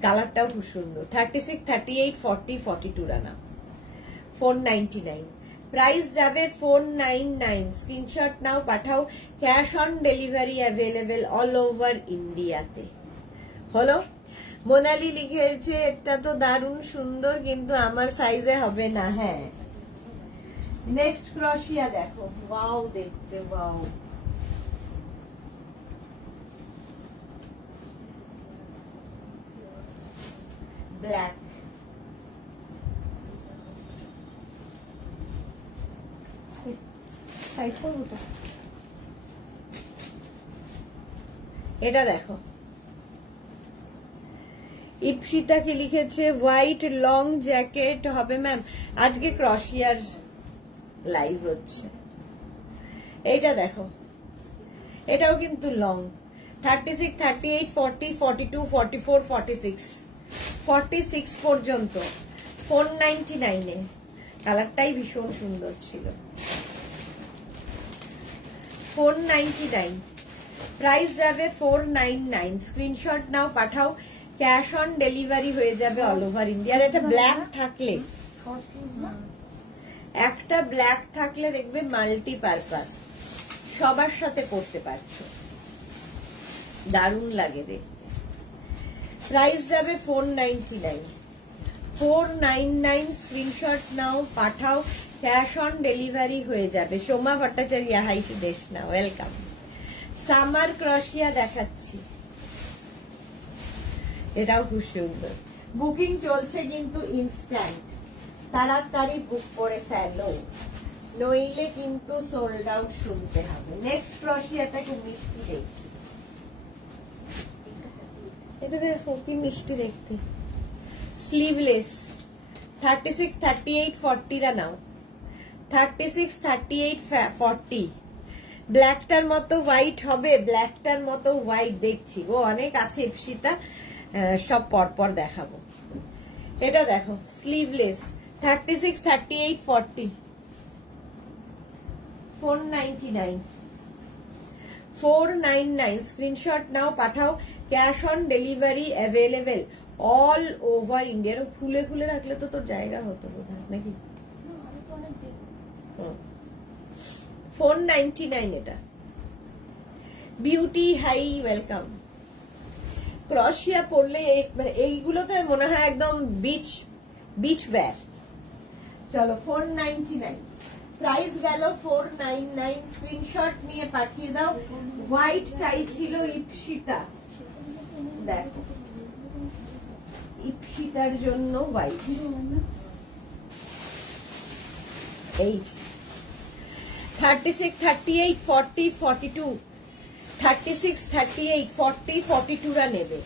কালারটাও খুব সুন্দর। 36, 38, 40, 42 রানা 499, প্রাইস যাবে 499। স্ক্রিনশট নাও, পাঠাও, cash on delivery available all over ইন্ডিয়াতে। হলো, মোনালি লিখেছে এটা তো দারুণ সুন্দর কিন্তু আমার সাইজে হবে না। হ্যাঁ, নেক্সট ক্রশিয়া দেখো, ওয়াও দেখতে, ওয়াও ব্ল্যাক, এটা দেখো। ইপসিতা কি লিখেছে, হোয়াইট লং জ্যাকেট হবে ম্যাম। আজকে ক্রশিয়ার লাইভ হচ্ছে। এইটা দেখো, এটাও কিন্তু লং, 36, 38, 40, 42, 44, 46, 46 পর্যন্ত 499 এ। কালারটাই ভীষণ সুন্দর ছিল। 499, প্রাইস যাবে 499। স্ক্রিনশট নাও, পাঠাও, ক্যাশ অন ডেলিভারি হয়ে যাবে অল ওভার ইন্ডিয়ার। এটা ব্ল্যাক থাকলে, একটা ব্ল্যাক থাকলে দেখবে মাল্টি পারপাস, সবার সাথে পড়তে পারছো, দারুণ লাগে দেখতে। প্রাইস যাবে 499, 499। স্ক্রিনশট নাও, পাঠাও, ক্যাশ অন ডেলিভারি হয়ে যাবে। সোমা ভট্টাচার্য, হাই সুদেশ না, ওয়েলকাম। সামার ক্রশিয়া দেখাচ্ছি, এটাও খুব সুন্দর। বুকিং চলছে কিন্তু ইনস্ট্যান্ট, তাড়াতাড়ি বুক করে ফেলো, নইলে কিন্তু সোল্ড আউট শুনতে হবে। নেক্সট ক্রশিয়াটা খুব মিষ্টি দেখতে, এটা দেখো কি মিষ্টি দেখতে, স্লিভলেস 36, 38, 40 রা নাও, 36, 38, 40। ব্ল্যাকটার মতো হোয়াইট হবে, ব্ল্যাকটার মতো হোয়াইট দেখছি গো, অনেক আছে ইপসিতা, সব পরপর দেখাবো। এটা দেখো স্লিভলেস 36, 38, 40, 499, 499। স্ক্রিনশট নাও, পাঠাও, cash on delivery available all over India. খুলে খুলে রাখলে তো তোর জায়গা হতো বোধহয় নাকি। 499 এটা। Beauty, high, welcome. ক্রশিয়া পরলে মানে এইগুলোতে মনে হয় একদম বিচ ওয়্যার। চলো 499, প্রাইস গেল 499। স্ক্রিনশট নিয়ে পাঠিয়ে দাও। হোয়াইট চাইছিল ইপসিতা, দেখো ইপসিতার জন্য হোয়াইট। এই 36, 38, 40, 42, 36, 38, 40, 42 রা নেবে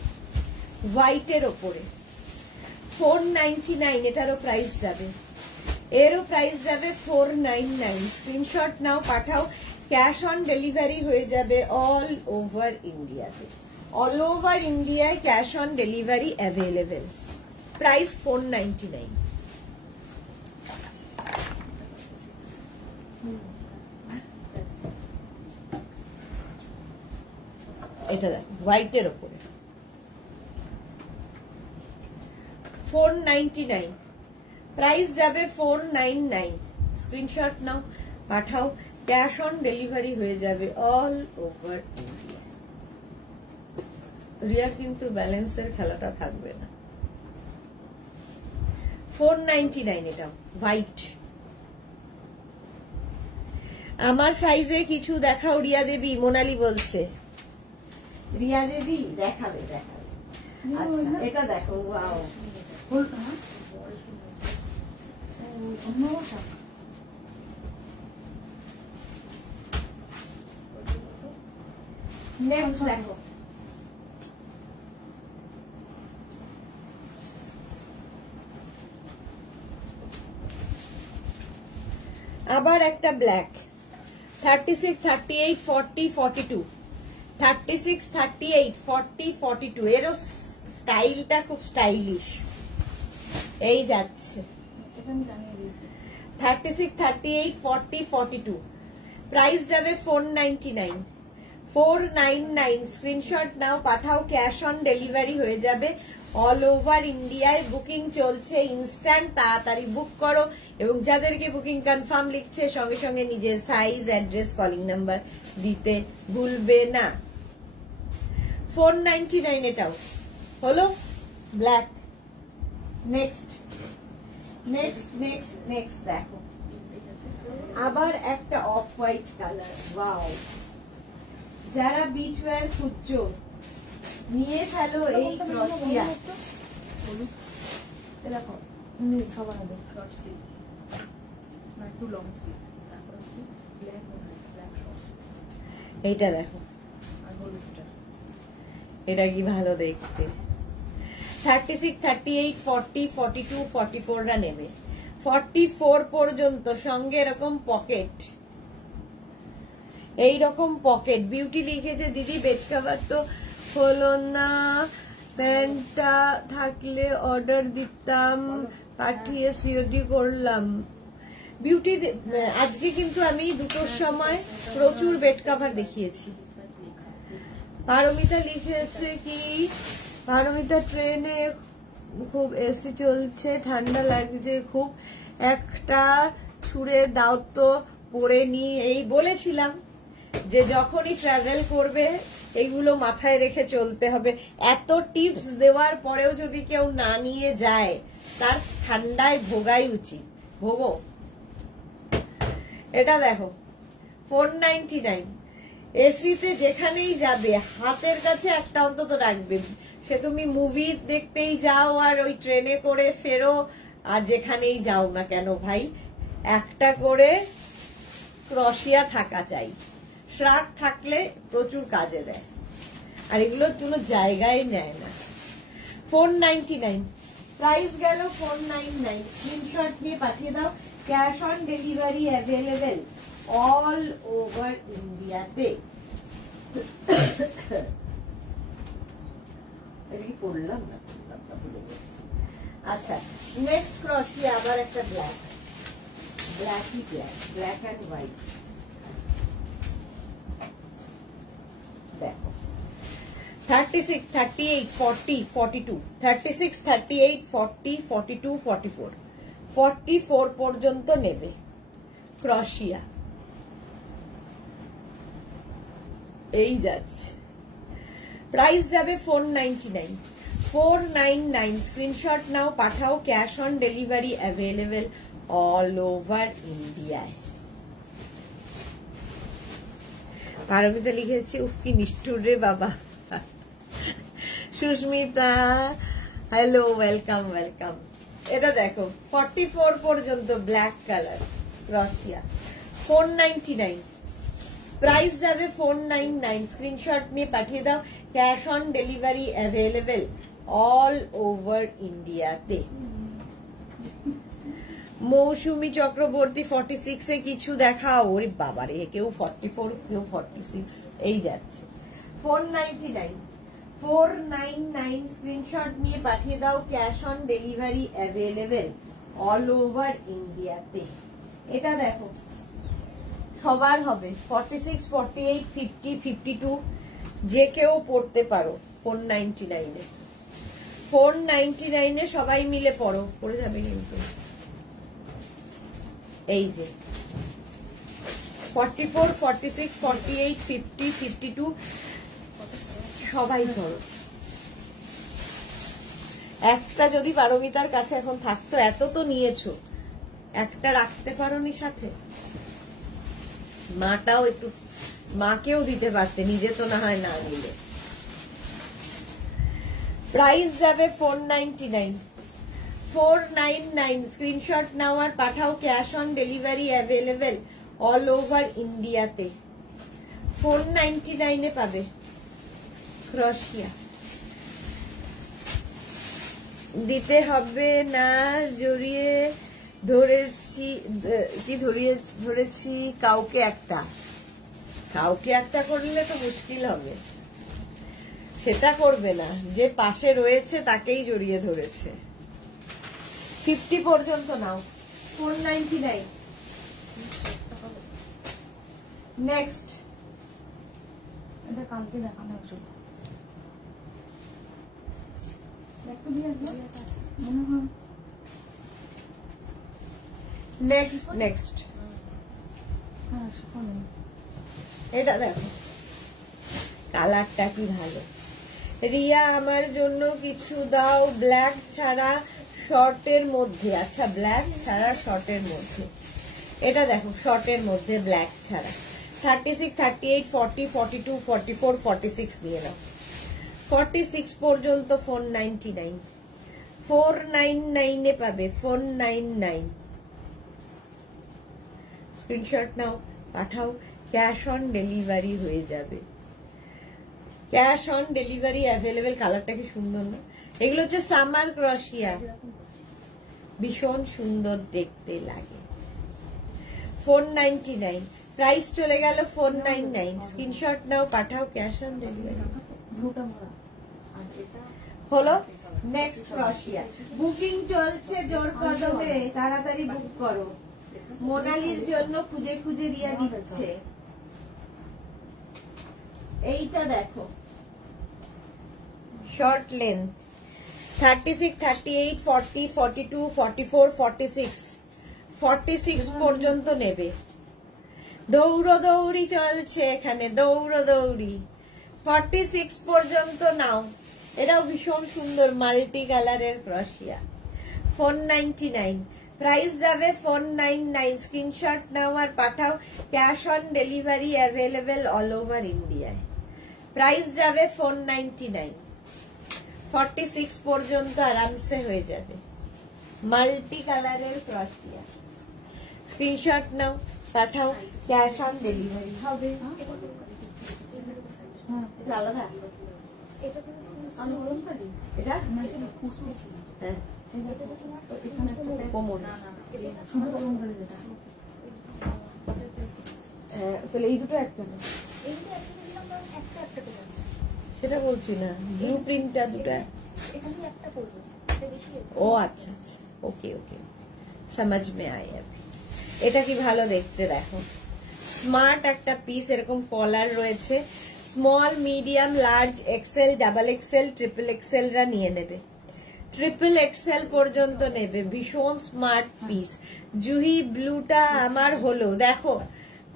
হোয়াইটের ওপরে। 499 এটারও প্রাইস যাবে, এরও প্রাইস যাবে 499। স্ক্রিনশট নাও, পাঠাও, ক্যাশ অন ডেলিভারি হয়ে যাবে অল ওভার ইন্ডিয়াতে। অল ওভার ইন্ডিয়ায় cash on delivery available. Price 499। এটা দেখো হোয়াইটের ওপরে 499, প্রাইস যাবে 499। স্ক্রিনশট নাও, পাঠাও, ক্যাশ অন ডেলিভারি হয়ে যাবে অল ওভার ইন্ডিয়া। রিয়ার কিন্তু ব্যালেন্সের খেলাটা থাকবে না। 499 এটা হোয়াইট। আমার সাইজে কিছু দেখাও রিয়া দেবী, মোনালি বলছে। রিয়া দেবী দেখাবে, দেখাবে। আচ্ছা এটা দেখো, ওয়াও, নেক্সট দেখো, আবার একটা ব্ল্যাক 36, 38, 40, 42, 36, 38, 40, 42 এরও স্টাইলটা খুব স্টাইলিশ। এই যাচ্ছে 36, 38, 40, 42, প্রাইস যাবে 499, 499। স্ক্রিনশট নাও, পাঠাও, ক্যাশ অন ডেলিভারি হয়ে যাবে অল ওভার ইন্ডিয়ায়। বুকিং চলছে ইনস্ট্যান্ট, তাড়াতাড়ি বুক করো। এবং যাদেরকে বুকিং কনফার্ম লিখছে সঙ্গে সঙ্গে নিজের সাইজ, অ্যাড্রেস, কলিং নাম্বার দিতে ভুলবে না। 499 এটাও হলো black. Next next next next দেখো, আবার একটা অফ হোয়াইট কালার। ওয়াও, যারা বিচ ওয়্যার খুঁজছো নিয়ে ফেলো এই ক্রসিয়া। দেখো খাবার হবে শর্ট স্লিভ না একটু লং স্লিভ, তারপর হচ্ছে ব্ল্যাক শর্টস। এইটা দেখো, আর হলুদটা, এটা কি ভালো দেখতে। 36, 38, 40, 42, 44 রা নেবে। 44 পর্যন্ত সঙ্গে এরকম পকেট, এইরকম পকেট। বিউটি লিখেছে দিদি বেড কভার তো হলো না, প্যান্টটা থাকলে অর্ডার দিতাম, পাঠিয়ে সিওডি করলাম। বিউটি আজকে কিন্তু আমি 2টোর সময় প্রচুর বেড কভার দেখিয়েছি। পারমিতা লিখেছে কি, পারমিতা ট্রেনে খুব এসি চলছে, ঠান্ডা লাগছে খুব, একটা ছুঁড়ে দাও তো পরে নি। এই বলেছিলাম যে যখনই ট্রাভেল করবে এগুলো মাথায় রেখে চলতে হবে। এত টিপস দেওয়ার পরেও যদি কেউ না নিয়ে যায় তার ঠান্ডায় ভোগাই উচিত। ভোগো। এটা দেখো 499। এসিতে যেখানেই যাবে হাতের কাছে একটা অন্তত রাখবে। সে তুমি মুভি দেখতেই যাও আর ওই ট্রেনে করে ফেরো আর যেখানেই যাও না কেন ভাই, একটা করে ক্রসিয়া থাকা চাই। শ্রাগ থাকলে প্রচুর কাজে দেয়, আর এগুলোর কোনো জায়গায় নেয় না। 499 প্রাইস গেল 499। স্ক্রিনশট নিয়ে পাঠিয়ে দাও, cash on delivery available all over ইন্ডিয়াতে। এটা কি পড়লাম না? আচ্ছা, নেক্সট ক্রসিয়া আবার একটা ব্ল্যাক, ব্ল্যাকই ব্ল্যাক, ব্ল্যাক অ্যান্ড হোয়াইট। দেখো 36, 38, 40, 42, 36, 38, 40, 42, 44, 44 পর্যন্ত নেবে ক্রসিয়া। এই যাচ্ছে, প্রাইস যাবে 499, 499। স্ক্রিনশট নাও, পাঠাও, cash on delivery available all over ইন্ডিয়ায়। পারমিতা লিখেছে উফ কি নিষ্ঠুর রে বাবা। Susmita hello, welcome welcome. এটা দেখো 44 পর্যন্ত ব্ল্যাক কালার ক্রসিয়া, 499। প্রাইস যাবে 499। স্ক্রিনশট নিয়ে পাঠিয়ে দাও, cash on delivery available all over ইন্ডিয়াতে। মৌসুমী চক্রবর্তী 46 এ কিছু দেখাও। ওরে বাবারে, কেউ 44, কেউ 46, এই যাচ্ছে 499, 499। স্ক্রিনশট নিয়ে পাঠিয়ে দাও, cash on delivery available all over ইন্ডিয়াতে। এটা দেখো সবার হবে 46, 48, 50, 52, যে কেউ পড়তে পারো 499 এ। 499 এ সবাই মিলে পড়ো, পড়ে যাবে কিন্তু। এই যে 44, 46, 48, 50, 52 সবাই ধরো। একটা যদি পারমিতার কাছে এখন থাকতো, এত তো নিয়েছো, একটা রাখতে পারোনি সাথে। মাটাও একটু, মাকেও দিতে পারতে, নিজে তো না হয় না নিলে। প্রাইস যাবে 499, 499। স্ক্রিনশট নাও আর পাঠাও, cash on delivery available all over ইন্ডিয়াতে। 499 এ পাবে ক্রশিয়া দিতে হবে না, জড়িয়ে ধরেছি কি ধরেছি কাউকে একটা করলে তো মুশকিল হবে, সেটা করবে না, যে পাশে রয়েছে তাকেই জড়িয়ে ধরেছে। 50 পর্যন্ত নাও, 499। নেক্সট, এটা কালকে দেখানো হয়েছিল, একটু দিয়ে মনে হয়। নেক্সট হ্যাঁ সেখানে এটা দেখো, কালারটা কি ভালো। রিয়া আমার জন্য কিছু দাও ব্ল্যাক ছাড়া শর্টের মধ্যে। আচ্ছা, ব্ল্যাক ছাড়া শর্টের মধ্যে, এটা দেখো শর্টের মধ্যে ব্ল্যাক ছাড়া। 36, 38, 40, 42, 44, 46 নিয়ে নাও। 46 পর্যন্ত 499, 499 এ পাবে, 499। স্ক্রিনশট নাও, পাঠাও, ক্যাশ অন ডেলিভারি হয়ে যাবে। Cash on delivery available. কালারটা কি সুন্দর না? এগুলো হচ্ছে সামার ক্রশিয়া, ভীষণ সুন্দর দেখতে লাগে। 499 প্রাইস চলে গেল 499। স্ক্রিনশট নাও, পাঠাও, ক্যাশ অন ডেলিভারি হলো। নেক্সট ক্রশিয়া বুকিং চলছে জোর কদমে, তাড়াতাড়ি বুক করো। মোনালির জন্য খুঁজে খুঁজে রিয়া দিচ্ছে। এইটা দেখো, শর্ট লেন্থ, 36, 38, 40, 42, 44, 46, 46 পর্যন্ত নেবে। দৌড়ি চলছে এখানে, দৌড়ি। 46 পর্যন্ত নাও। এটাও ভীষণ সুন্দর মাল্টি কালারের ক্রশিয়া। 499 প্রাইস যাবে, 499। স্ক্রিনশট নাও আর পাঠাও, cash on delivery available all over ইন্ডিয়ায়। প্রাইস যাবে 499। 46 পর্যন্ত আরামসে হয়ে যাবে, মাল্টি কালারের ক্রশিয়া। স্ক্রিনশট নাও, পাঠাও, ক্যাশ অন ডেলিভারি হবে। এটা আলাদা, এটা হ্যাঁ কোমর, তাহলে এই দুটো একটা না, সেটা বলছি না, ব্লু প্রিন্টটা দুটো। ও আচ্ছা আচ্ছা, ওকে ওকে, समझ में आई अभी। এটা কি ভালো দেখতে, দেখো স্মার্ট একটা পিস, এরকম কলার রয়েছে। Small, medium, large, XL, double XL, triple XL রা নিয়ে নেবে, ট্রিপল এক্সেল পর্যন্ত নেবে। ভীষণ স্মার্ট পিস। জুহি ব্লুটা আমার হলো, দেখো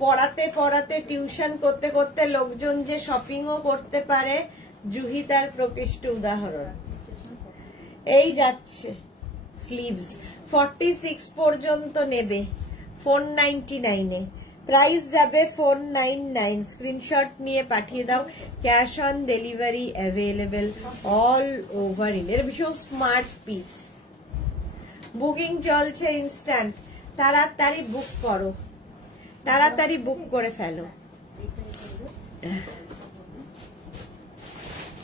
পড়াতে পড়াতে টিউশন করতে করতে লোকজন যে শপিংও করতে পারে, জুহি তার প্রকৃষ্ট উদাহরণ। এই যাচ্ছে স্লিভস, 46 পর্যন্ত নেবে 499 এ। প্রাইস যাবে 499। স্ক্রিনশট নিয়ে পাঠিয়ে দাও, cash on delivery available all over India. ভীষণ স্মার্ট পিস, বুকিং চলছে ইনস্ট্যান্ট। তাড়াতাড়ি বুক করো, তাড়াতাড়ি বুক করে ফেলো।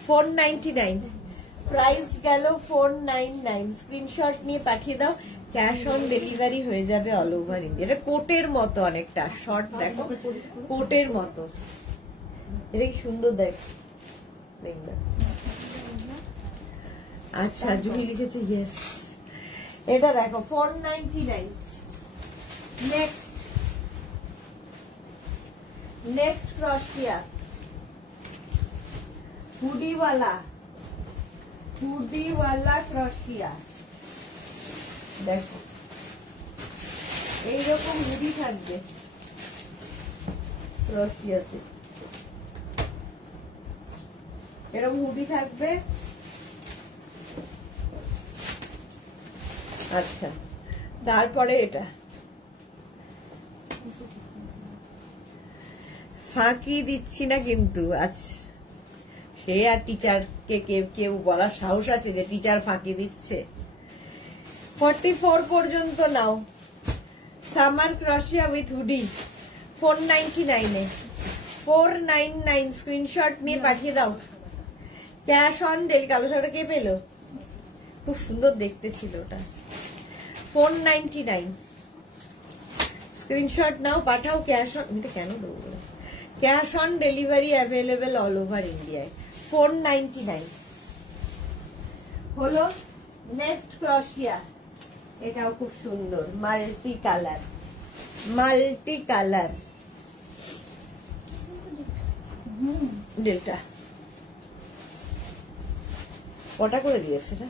499 প্রাইস গেল 499। স্ক্রিনশট নিয়ে পাঠিয়ে দাও, ক্যাশ অন ডেলিভারি হয়ে যাবে অল ওভার ইন্ডিয়া। এটা কোটের মতো অনেকটা, শর্ট দেখো কোটের মতো। এটা কি সুন্দর দেখ, আচ্ছা জুহি লিখেছে ইয়েস। এটা দেখো 499। নেক্সট ক্রশিয়া, হুডিওয়ালা ক্রশিয়া। দেখো এইরকম হুডি থাকবে ক্রশিয়াতে, এরকম হুডি থাকবে। আচ্ছা, তারপরে এটা ফাঁকি দিচ্ছি না কিন্তু। আচ্ছা, সে আর টিচারকে কেউ বলার সাহস আছে যে টিচার ফাঁকি দিচ্ছে? 44 পর্যন্ত নাও। সামার ক্রশিয়া উইথ হুডি 499 এ। 499 স্ক্রিনশট নিয়ে পাঠিয়ে দাও, ক্যাশ অন ডেলি। কালো শাড়িটা কে পেলো? খুব সুন্দর দেখতে ছিল ওটা। 499। স্ক্রিনশট নাও, পাঠাও। ক্যাশ অন, এটা কেন দেবো? Cash on delivery available all over ইন্ডিয়ায়। 499 হলো। নেক্সট ক্রশিয়া, এটাও খুব সুন্দর, multi colour. Multi colour delta. কটা করে দিয়েছে এটা?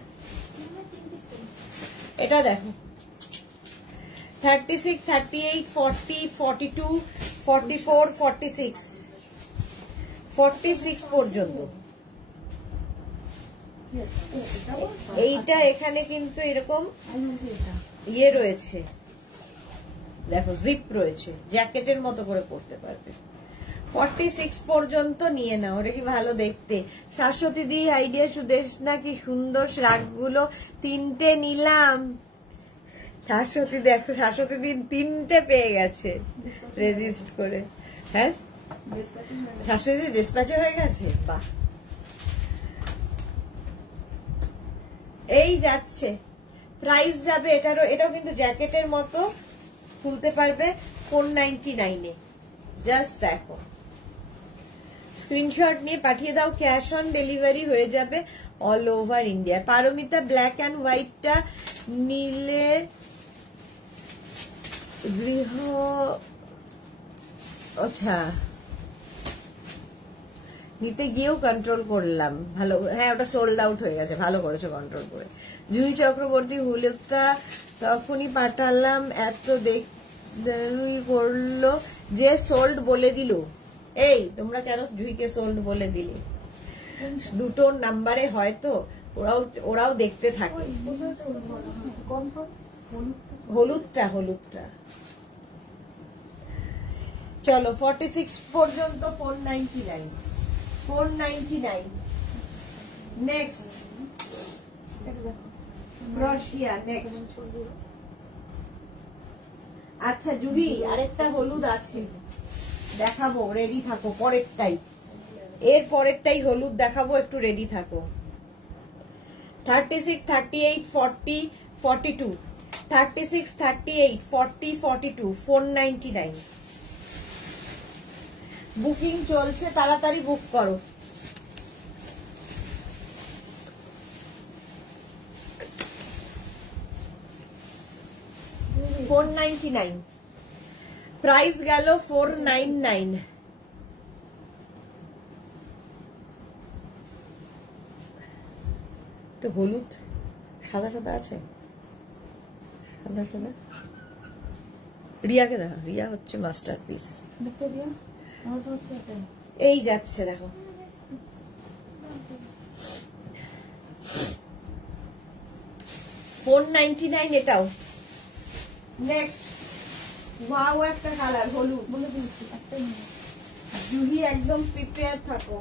এটা দেখো 36, 38, 40, 42, 44, 46, 46 পর্যন্ত। এইটা এখানে কিন্তু এরকম ইয়ে রয়েছে, দেখো জিপ রয়েছে, জ্যাকেটের মতো করে পরতে পারবে। 46 পর্যন্ত নিয়ে নাও। ওটা কি ভালো দেখতে। শাশ্বতী দি, আইডিয়া সুদেশ না, কি সুন্দর শ্রাগগুলো। 3টে নিলাম। শাশ্বতী দেখো, শাশ্বতী দিন 3টে পেয়ে গেছে রেজিস্ট করে। হ্যাঁ, শাশ্বতী ডিসপ্যাচে হয়ে গেছে। বাহ, এই যাচ্ছে। প্রাইস যাবে এটারও, এটাও কিন্তু জ্যাকেটের মতো খুলতে পারবে 499-এ। জাস্ট দেখো, স্ক্রিনশট নিয়ে পাঠিয়ে দাও। ক্যাশ অন ডেলিভারি হয়ে যাবে all over India. Paramita, black and হোয়াইটটা নিলে গৃহ, আচ্ছা নিতে গিয়েও কন্ট্রোল করলাম। ভালো, হ্যাঁ ওটা সোল্ড আউট হয়ে গেছে, ভালো করেছো কন্ট্রোল করে। জুহি চক্রবর্তী, হুলুকটা তখনই পাঠালাম, এত দেরি করলো যে সোল্ড বলে দিল। এই তোমরা কেন জুহিকে সোল্ড বলে দিলে? দুটো নাম্বারে হয়তো ওরাও দেখতে থাকে। হলুদটা, হলুদটা চলো 46 পর্যন্ত 499। 499 নেক্সট ক্রশিয়া। নেক্সট, আচ্ছা জুহি আরেকটা হলুদ আছে, দেখাবো, রেডি থাকো। পরেরটাই, এর পরেরটাই হলুদ দেখাবো, একটু রেডি থাকো। 36, 38, 40, 42, 36, 38, 40, 42, 499। বুকিং চলছে, তাড়াতাড়ি বুক করো। $499 প্রাইস গেল 499। হলুদ সাদা সাদা আছে, সাদা সাদা। রিয়াকে দেখো, রিয়া হচ্ছে মাস্টারপিস। এই যাচ্ছে দেখো, $499 এটাও। নেক্সট, ওয়াও একটা কালার, হলুদ। জুহি একদম প্রিপেয়ার থাকো।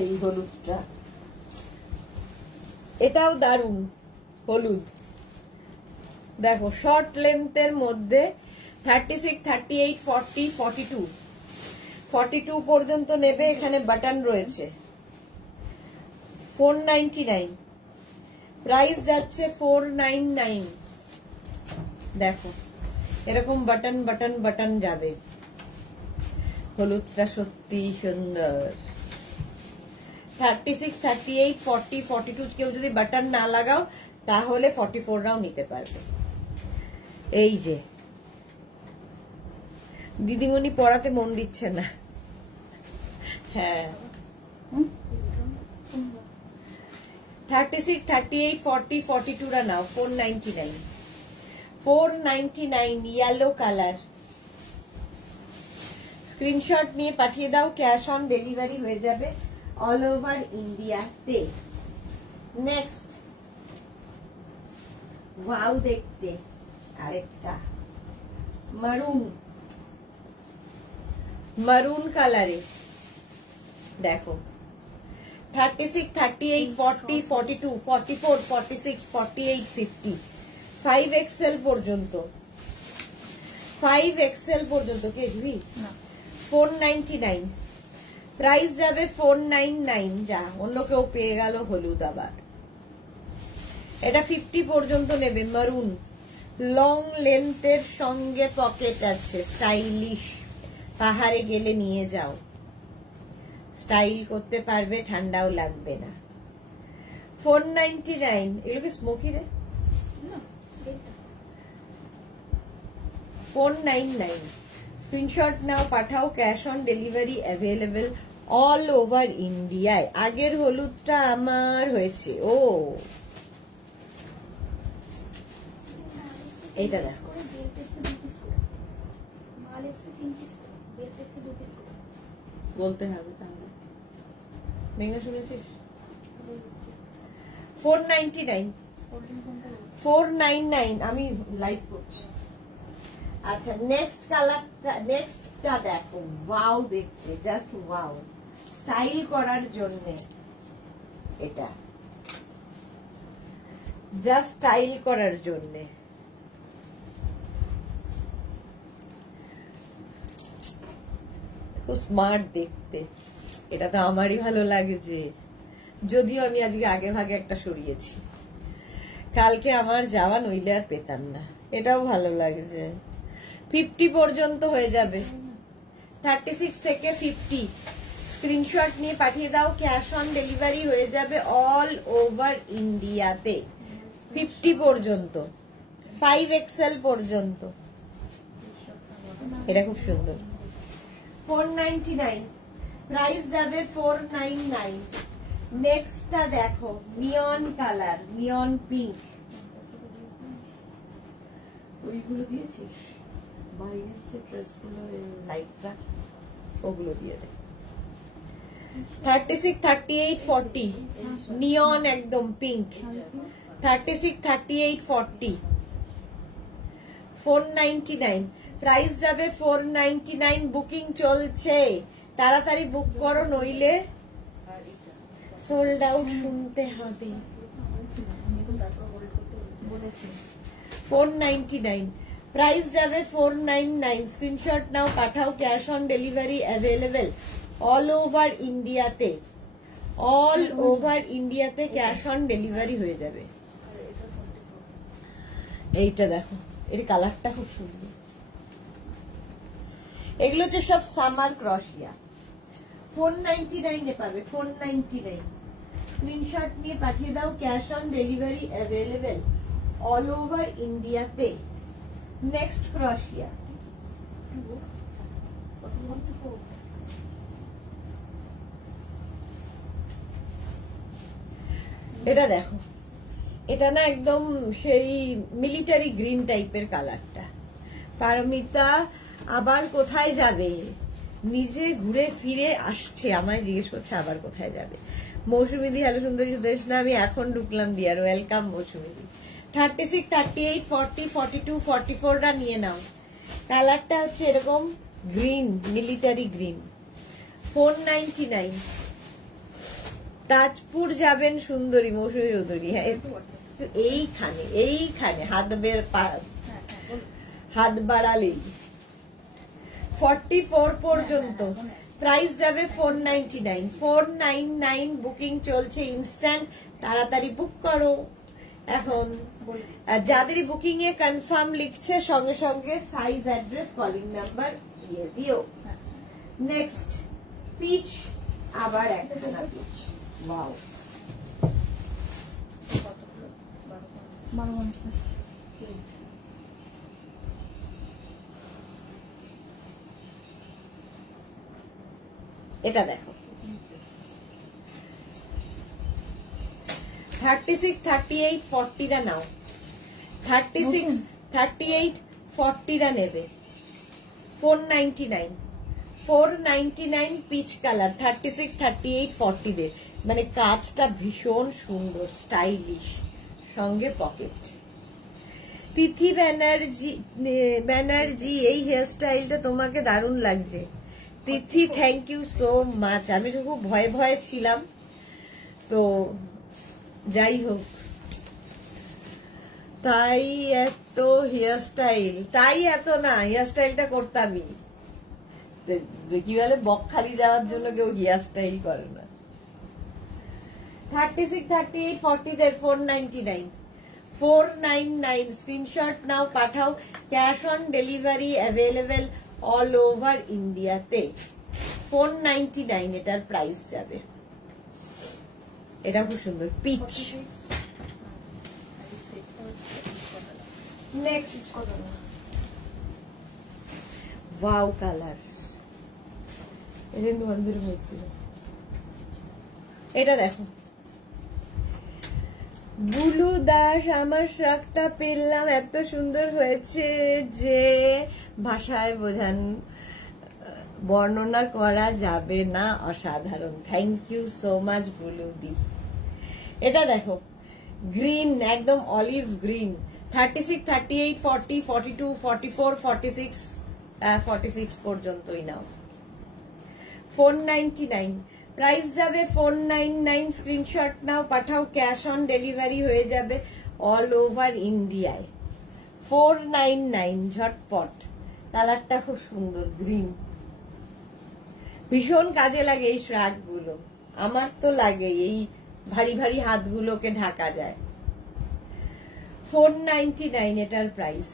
এই হলুদটা, এটাও দারুন হলুদ। দেখো শর্ট লেন্থের মধ্যে 36, 38, 40, 42, 42 পর্যন্ত নেবে। এখানে বাটন রয়েছে। 499 প্রাইস যাচ্ছে 499। দেখো এরকম বাটন বাটন বাটন যাবে। হলুদটা সত্যি সুন্দর। 36, 38, 40, 42 কেউ যদি বাটন না লাগাও তাহলে 44রাও নিতে পারবে। এই যে দিদিমণি পড়াতে মন দিচ্ছে না। হ্যাঁ 36, 38, 40, 42রা নাও। 499। 499 ইয়েলো কালার। স্ক্রিনশট নিয়ে পাঠিয়ে দাও। ক্যাশ অন ডেলিভারি হয়ে যাবে অল ওভার ইন্ডিয়াতে। নেক্সট, ওয়াও দেখতে আরেকটা মারুন, মারুন কালারে। দেখো 36, 38, 40, 42, 44, 46, 48, 50, 5XL পর্যন্ত। 5XL পর্যন্ত কে জুহি? 499, প্রাইস যাবে 499। যা, অন্য কেউ পেয়ে গেল হলুদ আবার। এটা 50 পর্যন্ত নেবে, মারুন, লং লেন্থের সঙ্গে পকেট আছে, স্টাইলিশ, পাহাড়ে গেলে নিয়ে যাও, স্টাইল করতে পারবে, ঠান্ডাও লাগবে না। 499। এগুলো কি স্মোকি রে? 499। স্ক্রিনশট নাও, পাঠাও, cash on delivery available all over ইন্ডিয়ায়। আগের হলুদটা আমার হয়েছে। ও এইটা দেখো, বলতে হবে তাহলে। মেঘনা শুনেছিস? 499, 499। আমি লাইভ করছি। আচ্ছা, নেক্সট কালারটা, নেক্সটটা দেখো, ওয়াও দেখতে, জাস্ট ওয়াও, স্টাইল করার জন্য। এটা জাস্ট স্টাইল করার জন্য। খুব স্মার্ট দেখতে, এটা তো আমারই ভালো লাগছে, যদিও আমি আজকে আগে ভাগে একটা সরিয়েছি, কালকে আমার যাওয়া নইলে আর পেতাম না। এটাও ভালো লাগছে। 50 পর্যন্ত হয়ে যাবে, 36 থেকে 50। স্ক্রিনশট নিয়ে পাঠিয়ে দাও, ক্যাশ অন ডেলিভারি হয়ে যাবে অল ওভার ইন্ডিয়াতে। 50 পর্যন্ত, 5XL পর্যন্ত। এটা খুব সুন্দর। 499, প্রাইস যাবে 499। নেক্সটটা দেখো, নিয়ন কালার, নিয়ন পিঙ্ক। ওইগুলো দিয়েছিস বাইরের যে ড্রেসগুলো, লাইটটা, ওগুলো দিয়ে দে। 36, 38, 40 নিয়ন, একদম পিঙ্ক। 36, 38, 40, 499। প্রাইস যাবে 499। বুকিং চলছে, তাড়াতাড়ি বুক করো, নইলে সোল্ড আউট শুনতে হবে। 499, প্রাইস যাবে 499। স্ক্রিনশট নাও, পাঠাও, cash on delivery available all over ইন্ডিয়াতে। অল ওভার ইন্ডিয়াতে ক্যাশ অন ডেলিভারি হয়ে যাবে। এইটা দেখো, এর কালারটা খুব সুন্দর। এগুলো হচ্ছে সব সামার ক্রশিয়া। 499 এ পাবে, 499। স্ক্রিনশট নিয়ে পাঠিয়ে দাও, cash on delivery available all over ইন্ডিয়াতে। নেক্সট ক্রশিয়া, এটা দেখো, এটা না একদম সেই মিলিটারি গ্রিন টাইপের কালারটা। পারমিতা আবার কোথায় যাবে? নিজে ঘুরে ফিরে আসছে, আমায় জিজ্ঞেস করছে আবার কোথায় যাবে। মৌসুমিদি, হ্যালো সুন্দরী সুদেশনা, আমি এখন ঢুকলাম ডিয়ার, ওয়েলকাম মৌসুমিদি। 36, 38, 40, 42, 44টা নিয়ে নাও। কালারটা হচ্ছে এরকম গ্রিন, মিলিটারি গ্রিন। 499। তাজপুর যাবেন সুন্দরী, মৌসুমী চৌধুরী। হ্যাঁ, এইখানে এইখানে হাত বাড়ালেই 44 পর্যন্ত। প্রাইস যাবে 499। 499 বুকিং চলছে, ইনস্ট্যান্ট, তাড়াতাড়ি বুক করো এখন। যাদেরই বুকিং এ কনফার্ম লিখছে, সঙ্গে সঙ্গে সাইজ, অ্যাড্রেস, কলিং নাম্বার দিয়ে দিও। নেক্সট পিচ, আবার একখানা পিচ। ওয়াও, এটা দেখো, 36, 38, 40টা নাও। 36, 38, 40টা নেবে। 499, 499 পিচ কালার। 36, 38, 40 দে, মানে কাজটা ভীষণ সুন্দর, স্টাইলিশ, সঙ্গে পকেট। তিথি ব্যানার্জি, এই হেয়ার স্টাইলটা তোমাকে দারুণ লাগছে। তিথি, থ্যাংক ইউ সো মাচ। আমি তো খুব ভয়ে ভয়ে ছিলাম, তো যাই হোক, তাই এত হেয়ার স্টাইল, তাই এত না, হেয়ার স্টাইলটা করতামই, কি বলে বকখালি যাওয়ার জন্য কেউ হেয়ার স্টাইল করে না। 36, 38, 40 দের 499, 499 স্ক্রিনশট নাও, পাঠাও। Cash on delivery available all over ইন্ডিয়াতে। 499 এটার প্রাইস যাবে। এটা খুব সুন্দর পিচ। নেক্সট ওয়াও কালার, এটা কিন্তু মন্দির হয়েছিল। এটা দেখো বুলু দাস, আমার শাকটা পেলাম, এত সুন্দর হয়েছে যে ভাষায় বর্ণনা করা যাবে না, অসাধারণ। Thank you so much Bulu দি। এটা দেখো গ্রিন, একদম অলিভ গ্রিন। 36, 38, 40, 42, 44, 46, 46 পর্যন্তই নাও। 499 প্রাইস যাবে। 499 স্ক্রিনশট নাও, পাঠাও। ক্যাশ অন ডেলিভারি হয়ে যাবে অল ওভার ইন্ডিয়ায়। 499 ঝটপট। কালারটা খুব সুন্দর গ্রিন, ভীষণ কাজে লাগে এই শ্রাগ গুলো। আমার তো লাগে, এই ভারী ভারী হাতগুলোকে ঢাকা যায়। 499 এটার প্রাইস।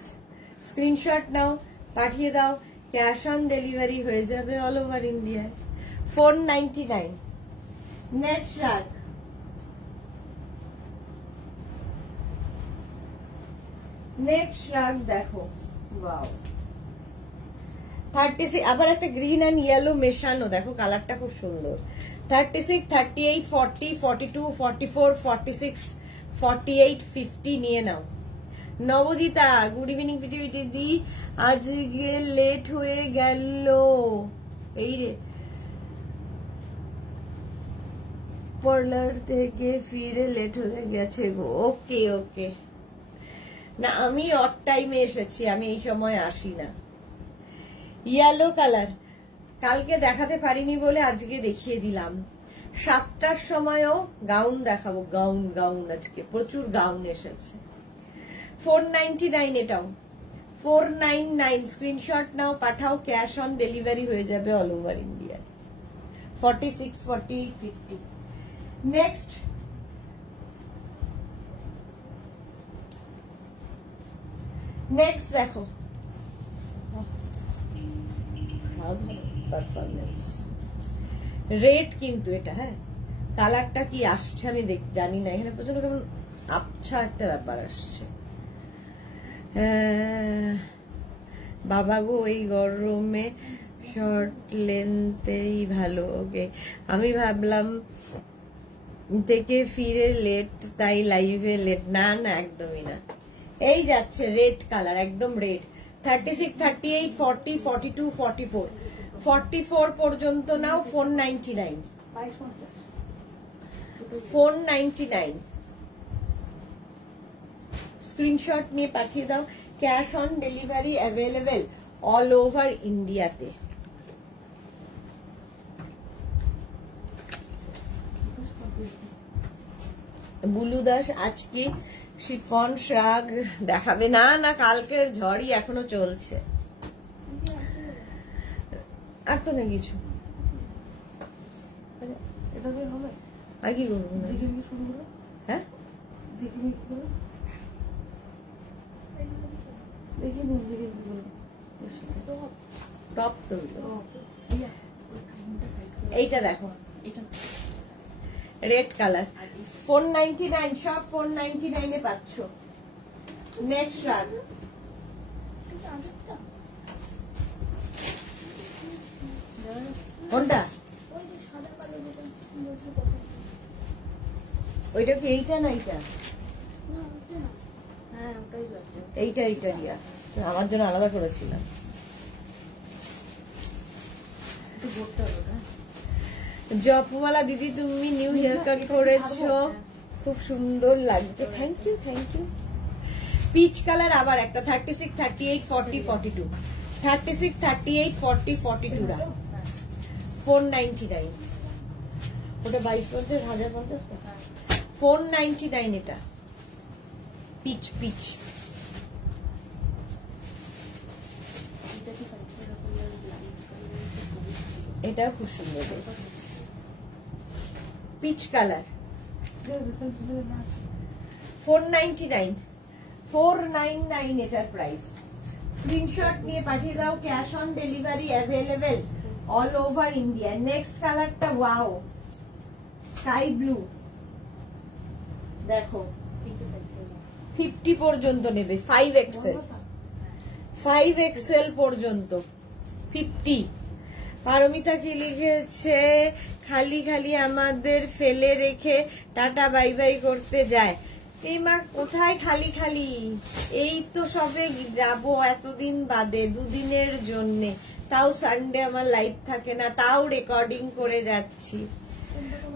স্ক্রিনশট নাও, পাঠিয়ে দাও। ক্যাশ অন ডেলিভারি হয়ে যাবে অল ওভার ইন্ডিয়ায়। 499 নেক্সট শ্রাগ। নেক্সট শ্রাগ দেখো, ওয়াও 36, আবার একটা গ্রিন এন্ড ইয়েলো মেশানো, দেখো কালারটা খুব সুন্দর। 36, 38, 40, 42, 44, 46, 48, 50 নিয়ে নাও। নবজিতা গুড ইভিনিং দিদি, আজকে লেট হয়ে গেল। এই রে পার্লার থেকে ফিরে লেট হয়ে গেছে গো। ওকে ওকে, না আমি অড টাইমে এসেছি, আমি এই সময় আসি না। ইয়েলো কালার কালকে দেখাতে পারিনি বলে আজকে দেখিয়ে দিলাম। 7টার সময়ও গাউন দেখাবো, গাউন গাউন আজকে প্রচুর গাউন এসেছে। 499 এটাও। 499 স্ক্রিনশট নাও, পাঠাও। ক্যাশ অন ডেলিভারি হয়ে যাবে all over India. 46, 48, 50 next. Next দেখো পারফরমেন্স রেড, কিন্তু এটা হ্যাঁ কালারটা কি আসছে আমি জানি না, এখানে প্রচন্ড কেমন আবছা একটা ব্যাপার আসছে। বাবা গো ওই গরমে শর্ট লেন্থেই ভালো। ওকে, আমি ভাবলাম থেকে ফিরে লেট তাই লাইভে লেট। না না একদমই না, এই যাচ্ছে রেড কালার, একদম রেড। 36, 38, 40, 42, 44, 44 পর্যন্ত নাও। 499, 499 স্ক্রিনশট নিয়ে পাঠিয়ে দাও। Cash on delivery available all over ইন্ডিয়াতে। বুলু দাস আজকে শিফন শ্রাগ দেখাবে না? না, কালকের ঝড়ই এখনো চলছে। আর তো নেই কিছু। আর কি করবো? হ্যাঁ টপ তো এইটা দেখো, রেড কালার। 499 সব 499 এ পাচ্ছ। নেক্সট রান কোনটা? ওইটা কি এইটা না এইটা? এইটা এইটা রিয়া আমার জন্য আলাদা করেছিলাম। জপওয়ালা দিদি তুমি নিউ হেয়ার কাট করেছো, খুব সুন্দর লাগছে। Thank you thank you. Peach colour আবার একটা। 36, 38, 40, 42, 36, 38, 40, 42 রা 499। ওটা 2250, 1050 তো। 499 এটা পিচ পিচ। এটা খুব সুন্দর, পিচ কালার, 499, 499 এটার প্রাইস। স্ক্রিনশট নিয়ে পাঠিয়ে দাও, cash on delivery available all over India. Next কালারটা ওয়াও, স্কাই ব্লু, দেখো 50 পর্যন্ত নেবে, 5XL, 5XL পর্যন্ত 50। পারমিতা কি লিখেছে, খালি খালি আমাদের ফেলে রেখে টাটা বাই বাই করতে যায়। এই মা কোথায় খালি খালি, এই তো সবে যাব এতদিন বাদে, দুদিনের জন্যে, তাও সানডে আমার লাইভ থাকে না, তাও রেকর্ডিং করে যাচ্ছি।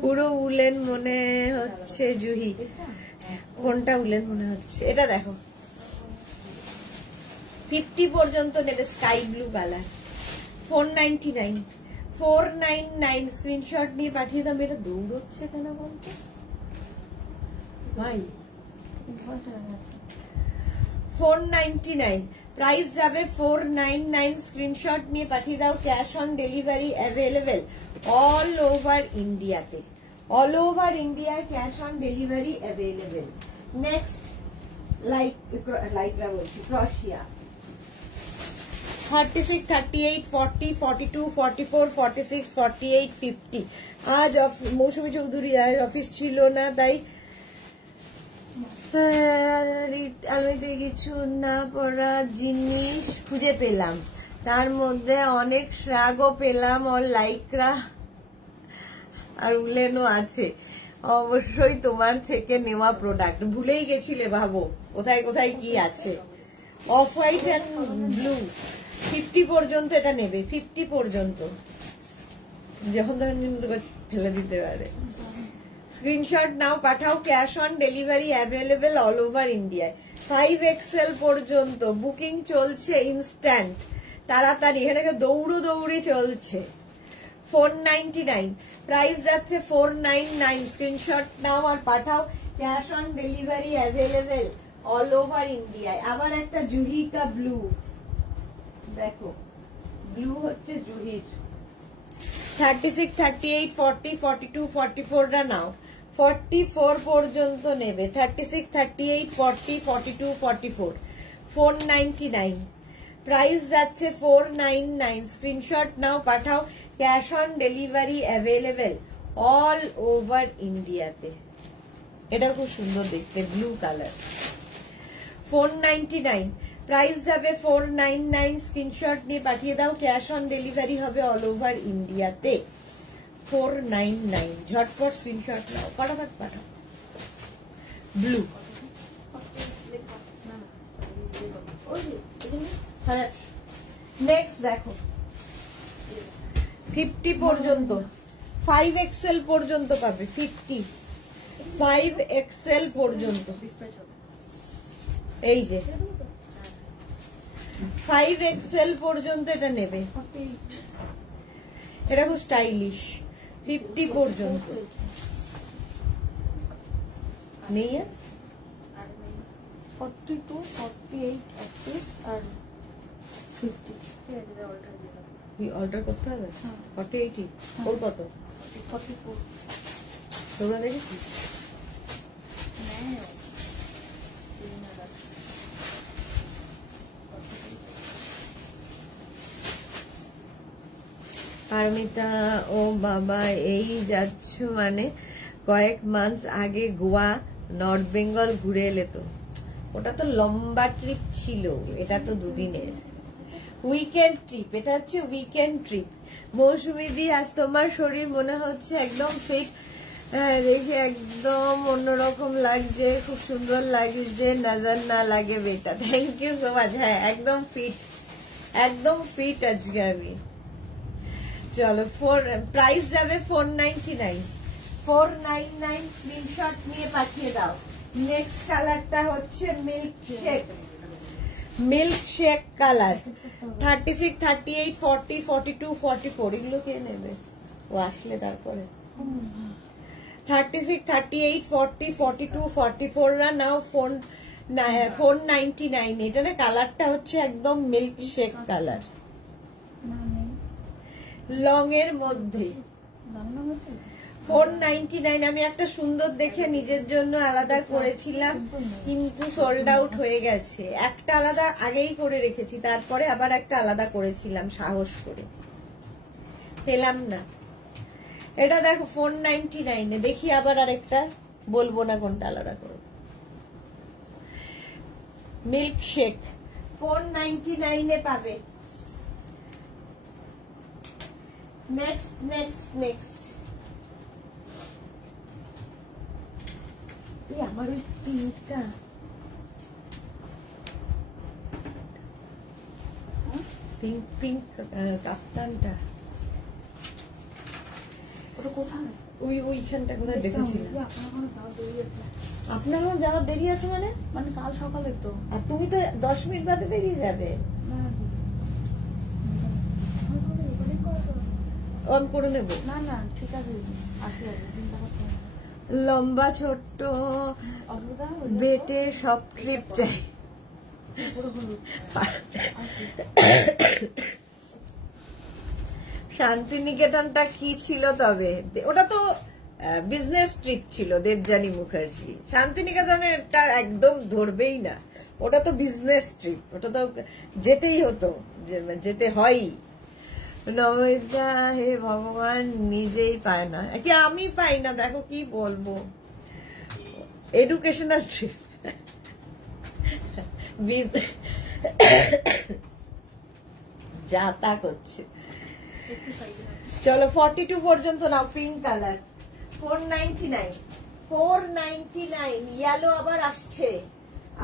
পুরো উলেন মনে হচ্ছে জুহি, কোনটা উলেন মনে হচ্ছে, এটা দেখো 50 পর্যন্ত নেবে, স্কাই ব্লু কালার, 499, 499। স্ক্রিনশট নিয়ে পাঠিয়ে দাও। এটা দৌড়চ্ছে কেন বলতে ভাই, 499 প্রাইস যাবে, 499। স্ক্রিনশট নিয়ে পাঠিয়ে দাও, cash on delivery available all over ইন্ডিয়াতে, অল ওভার ইন্ডিয়ার cash on delivery available. Next Lycra বলছি, ক্রশিয়া, 36, 38, 40, 42, 44, 46, 48, 50। আজ মৌসুমী চৌধুরী আর অফিস ছিল না, তাই আলমারিতে কিছু না পড়া জিনিস খুঁজে পেলাম, তার মধ্যে অনেক শ্রাগও পেলাম, আর লাইকরা আর উলেনও আছে। অবশ্যই তোমার থেকে নেওয়া প্রোডাক্ট, ভুলেই গেছিলে ভাবো কোথায় কোথায় কি আছে। অফ হোয়াইট অ্যান্ড ব্লু 50 পর্যন্ত এটা নেবে, 50 পর্যন্ত, যখন তখন ফেলে দিতে পারে। স্ক্রিনশট নাও, পাঠাও, cash on delivery available all over ইন্ডিয়ায়। 5XL পর্যন্ত বুকিং চলছে, ইনস্ট্যান্ট, তাড়াতাড়ি, এখানে দৌড়ি চলছে। 499 প্রাইস যাচ্ছে, 499। স্ক্রিনশট নাও আর পাঠাও, cash on delivery available all over ইন্ডিয়ায়। আবার একটা জুহিকা ব্লু, দেখো ব্লু হচ্ছে জুহির, 36, 38, 40, 42, 44 টা নাও, 44 পর্যন্ত নেবে, 36, 38, 40, 42, 44, 499 প্রাইস যাচ্ছে, 499। স্ক্রিনশট নাও, পাঠাও, cash on delivery available all over ইন্ডিয়াতে। এটা খুব সুন্দর দেখতে, ব্লু কালার, 499 প্রাইস যাবে, 499। স্ক্রিনশট নিয়ে পাঠিয়ে দাও, ক্যাশ অন ডেলিভারি হবে অল ওভার ইন্ডিয়াতে, 499। ঝটপট স্ক্রিনশট নাও, ফটাফট পাঠাও। ব্লু, নেক্সট দেখো 50 পর্যন্ত, 5XL পর্যন্ত পাবে, 50, 5XL পর্যন্ত, এই যে 5XL পর্যন্ত এটা নেবে, এটা খুব স্টাইলিশ, 50 পর্যন্ত নেই। 42, 48 একত্রিশ আর 50 অল্টার করতে হবে, 48 ওর কত, 44 তোমরা দেখেছি। পারমিতা, ও বাবা, এই যাচ্ছ মানে কয়েক মাস আগে গোয়া নর্থ বেঙ্গল ঘুরে এলে তো, ওটা তো লম্বা ট্রিপ ছিল, এটা তো দুদিনের উইকেন্ড ট্রিপ, এটা হচ্ছে উইকেন্ড ট্রিপ। মৌসুমী দি, আজ তোমার শরীর মনে হচ্ছে একদম ফিট, দেখে একদম অন্যরকম লাগছে, খুব সুন্দর লাগছে, নজর না লাগে বেটা। Thank you so much. হ্যাঁ একদম ফিট, একদম ফিট আজকে আমি। চলো, প্রাইস যাবে 499, 499। স্ক্রিনশট নিয়ে পাঠিয়ে দাও। নেক্সট কালারটা হচ্ছে milk shake, milk shake colour, 36, 38, 40, 42, 44 এগুলো কে নেবে, ও আসলে তারপরে। 36, 38, 40, 42, 44 রা নাও, 499। এটা না কালারটা হচ্ছে একদম মিল্ক শেক কালার, লং এর মধ্যে 499। আমি একটা সুন্দর দেখে নিজের জন্য আলাদা করেছিলাম, কিন্তু সোল্ড আউট হয়ে গেছে। একটা আলাদা আগেই করে রেখেছি, তারপরে আবার একটা আলাদা করেছিলাম সাহস করে, পেলাম না। এটা দেখো 499 দেখি আবার আরেকটা, বলবো না কোনটা আলাদা করো। মিল্ক শেক 499 পাবে। Next next next. আমার ওই পিঙ্কটা, পিঙ্ক পিঙ্ক কাফতানটা ওটা কোথায়? ওইখানটা কোথায় দেখেছিলাম। আপনার যাওয়ার দেরি আছে মানে? মানে কাল সকালে তো। আর তুমি তো 10 মিনিট বাদে বেরিয়ে যাবে। আমি করে নেব। না না ঠিক আছে, আসি চিন্তা করতে হবে। লম্বা ছোট্ট বেটে সব ট্রিপ চাই। শান্তিনিকেতনটা কি ছিল তবে? ওটা তো বিজনেস ট্রিপ ছিল দেবযানী মুখার্জি। শান্তিনিকেতনেরটা একদম ধরবেই না, ওটা তো বিজনেস ট্রিপ, ওটা তো যেতেই হতো, যেতে হয়ই। নমিতা হে ভগবান, নিজেই পায় না, কি আমি পাই না, দেখো কি বলবো। এডুকেশনাল ট্রিপ যা তা করছে। চলো 42 পর্যন্ত নাও। Pink colour 499। 499 ইয়েলো আবার আসছে,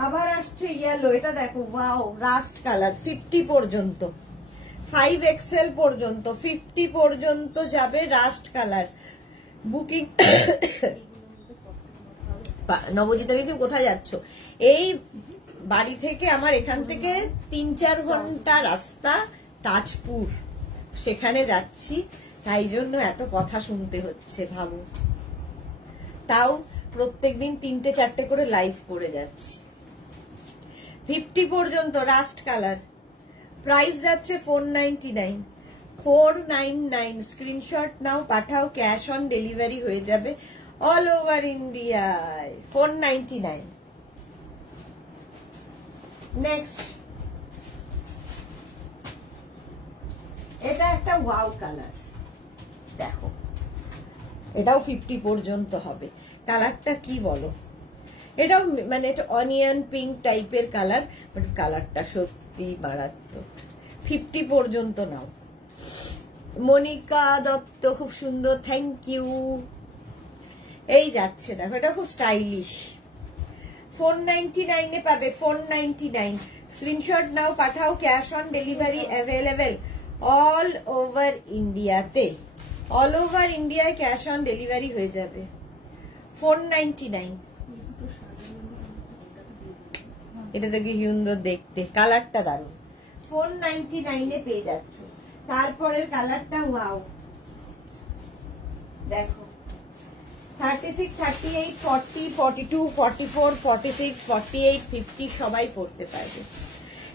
আবার আসছে ইয়েলো। এটা দেখো, ওয়াও, রাস্ট কালার। 50 পর্যন্ত, 5XL পর্যন্ত, 50 পর্যন্ত যাবে রাস্ট কালার। বুকিং। নবজিতা দিদি কোথায় যাচ্ছ? এই বাড়ি থেকে, আমার এখান থেকে 3-4 ঘন্টা রাস্তা, তাজপুর, সেখানে যাচ্ছি, তাই জন্য এত কথা শুনতে হচ্ছে ভাবো। তাও প্রত্যেকদিন 3-4টে করে লাইভ করে যাচ্ছি। 50 পর্যন্ত রাস্ট কালার। প্রাইস যাচ্ছে 499। 499 স্ক্রিনশট নাও, পাঠাও, ক্যাশ অন ডেলিভারি হয়ে যাবে অল ওভার ইন্ডিয়ায়। 499। নেক্সট, এটা একটা ওয়াও কালার, দেখো, এটাও 50 পর্যন্ত হবে। কালারটা কি বলো? এটাও মানে এটা অনিয়ন পিঙ্ক টাইপের কালার, বাট কালারটা সত্যি মারাত্মক। 50 পর্যন্ত নাও। মনিকা দত্ত, খুব সুন্দর, থ্যাংক ইউ। এই যাচ্ছে, দেখো, এটা খুব স্টাইলিশ। 499 পাবে। 499 স্ক্রিনশট নাও, পাঠাও, cash on delivery available all over ইন্ডিয়াতে। অল ওভার ইন্ডিয়ায় ক্যাশ অন ডেলিভারি হয়ে যাবে। 499। এটা দেখি সুন্দর দেখতে, কালারটা দারুণ। 499 পেয়ে যাচ্ছ। তারপরের কালারটা ওয়াও, দেখো, 36, 38, 40, 42, 44, 46, 48, 50 সবাই পড়তে পারবে।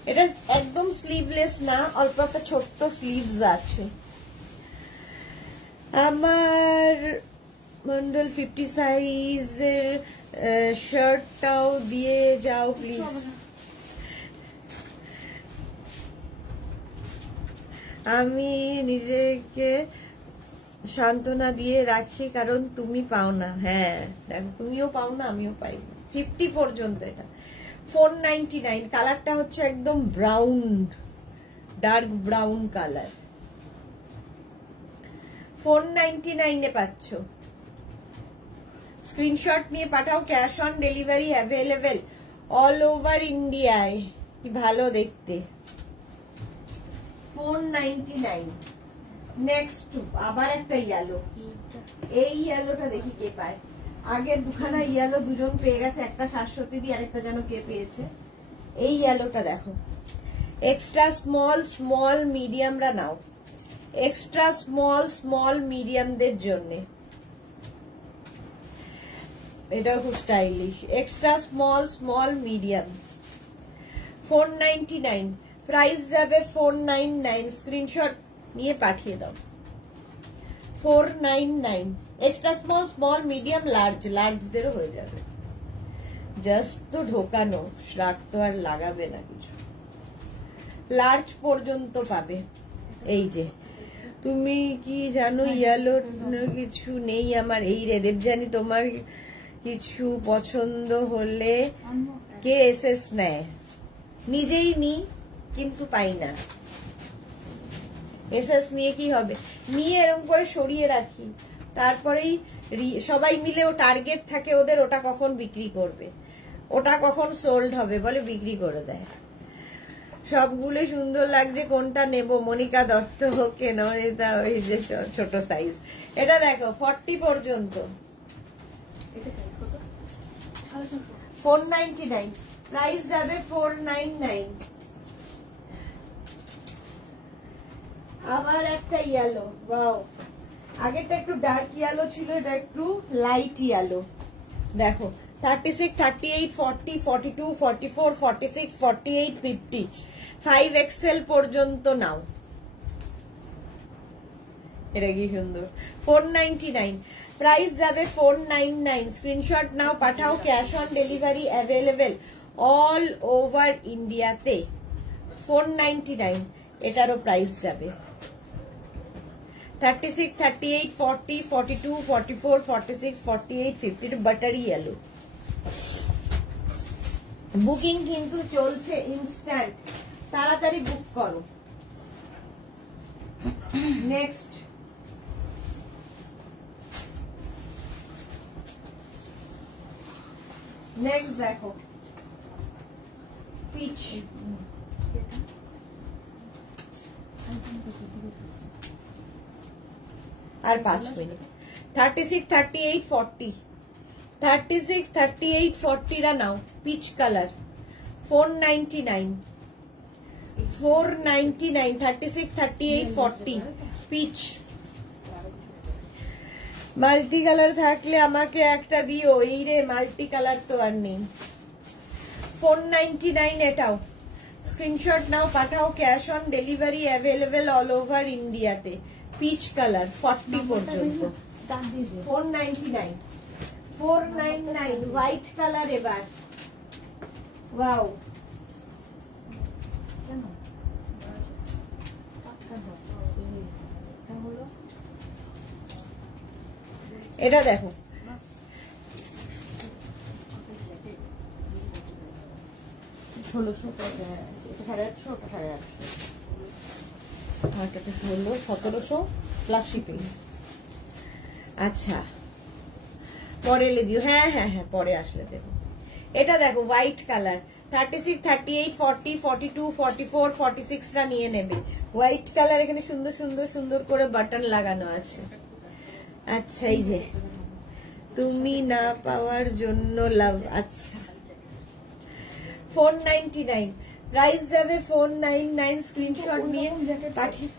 এটা একদম স্লিভলেস না, অল্প একটা ছোট্ট স্লিভস আছে। আমার মন্ডল 50 সাইজের শার্টটাও দিয়ে যাও প্লিজ। আমি নিজেকে সান্ত্বনা দিয়ে রাখি, কারণ তুমি পাও না। হ্যাঁ দেখো, তুমিও পাও না, আমিও পাই না। 50 পর্যন্ত এটা। 499 কালারটা হচ্ছে একদম ব্রাউন, ডার্ক ব্রাউন কালার। 499 পাচ্ছ। স্ক্রিনশট নিয়ে পাঠাও, cash on delivery available all over ইন্ডিয়ায়। কি ভালো দেখতে। 499। নেক্সট আবার একটা ইয়েলো। এই ইয়েলোটা দেখি কে পায়। আগের দুখানা ইয়েলো দুজন পেয়ে গেছে, একটা শাশ্বতী দিয়ে, আরেকটা যেন কে পেয়েছে। এই ইয়েলোটা দেখো, এক্সট্রা স্মল স্মল মিডিয়ামরা নাও। এক্সট্রা স্মল স্মল মিডিয়ামদের জন্য এটাও খুব stylish. Extra small small medium. 499 price যাবে 499। স্ক্রিনশট নিয়ে পাঠিয়ে দাও। 499 extra small, small, medium, large, লার্জদেরও হয়ে যাবে। জাস্ট তো ঢোকানো, শ্রাগ তো আর লাগাবে না কিছু। লার্জ পর্যন্ত পাবে। এই যে তুমি কি জানো ইয়েলো কিছু নেই আমার। এই রে দেবজানি, তোমার কিছু পছন্দ হলে কে এসএস নেয়? নিজেই নি, কিন্তু পাই না। এসএস নিয়ে কি হবে? নিয়ে এরকম করে সরিয়ে রাখি, তারপরেই সবাই মিলে ও টার্গেট থাকে ওদের, ওটা কখন বিক্রি করবে, ওটা কখন সোল্ড হবে বলে বিক্রি করে দেয়। সবগুলো সুন্দর লাগছে, কোনটা নেব? মনিকা দত্ত কেন? এটা ওই যে ছোট সাইজ। এটা দেখো 40 পর্যন্ত, 499, প্রাইস যাবে 499। আবার একটা ইয়েলো, ওয়াও, আগেরটা একটু ডার্ক ইয়েলো ছিল, এটা একটু লাইট ইয়েলো। দেখো 36, 38, 40, 42, 44, 46, 48, 50, 5XL পর্যন্ত নাও। এটা কি সুন্দর। 499, প্রাইস যাবে 499। স্ক্রিনশট নাও, পাঠাও, cash on delivery available all over ইন্ডিয়াতে। 499 এটারও প্রাইস যাবে। 36, 38, 40, 42, 44, 46, 48, 50, বাটারি ইয়েলো। বুকিং কিন্তু চলছে ইনস্ট্যান্ট, তাড়াতাড়ি বুক করো। নেক্সট দেখো পিচ। আর 5 মিনিট। 36, 38, 40, 36, 38, 40 রা নাও, peach colour. 499, 499, 36, 38, 40, peach. Multi colour থাকলে আমাকে একটা দিও। এই রে মাল্টি কালার তো আর নেই। 499 এটাও। স্ক্রিনশট নাও, পাঠাও, cash on delivery available all over ইন্ডিয়াতে। পিচ কালার 40 পর্যন্ত। 499, 499, হোয়াইট কালার এবার। ওয়াও, এটা দেখো, 1600, এটা 850, ওটা 850, 16, 1700 প্লাস শিপিং। আচ্ছা পরে এলে দিও। হ্যাঁ হ্যাঁ হ্যাঁ, পরে আসলে দেবো। এটা দেখো হোয়াইট কালার, 36, 38, 40, 42, 44, 46 টা নিয়ে নেবে। হোয়াইট কালার, এখানে সুন্দর সুন্দর সুন্দর করে বাটন লাগানো আছে। আচ্ছা, এই যে তুমি না পাওয়ার জন্য লাভ। আচ্ছা 499, প্রাইস যাবে 499। স্ক্রিনশট নিয়ে পাঠিয়ে,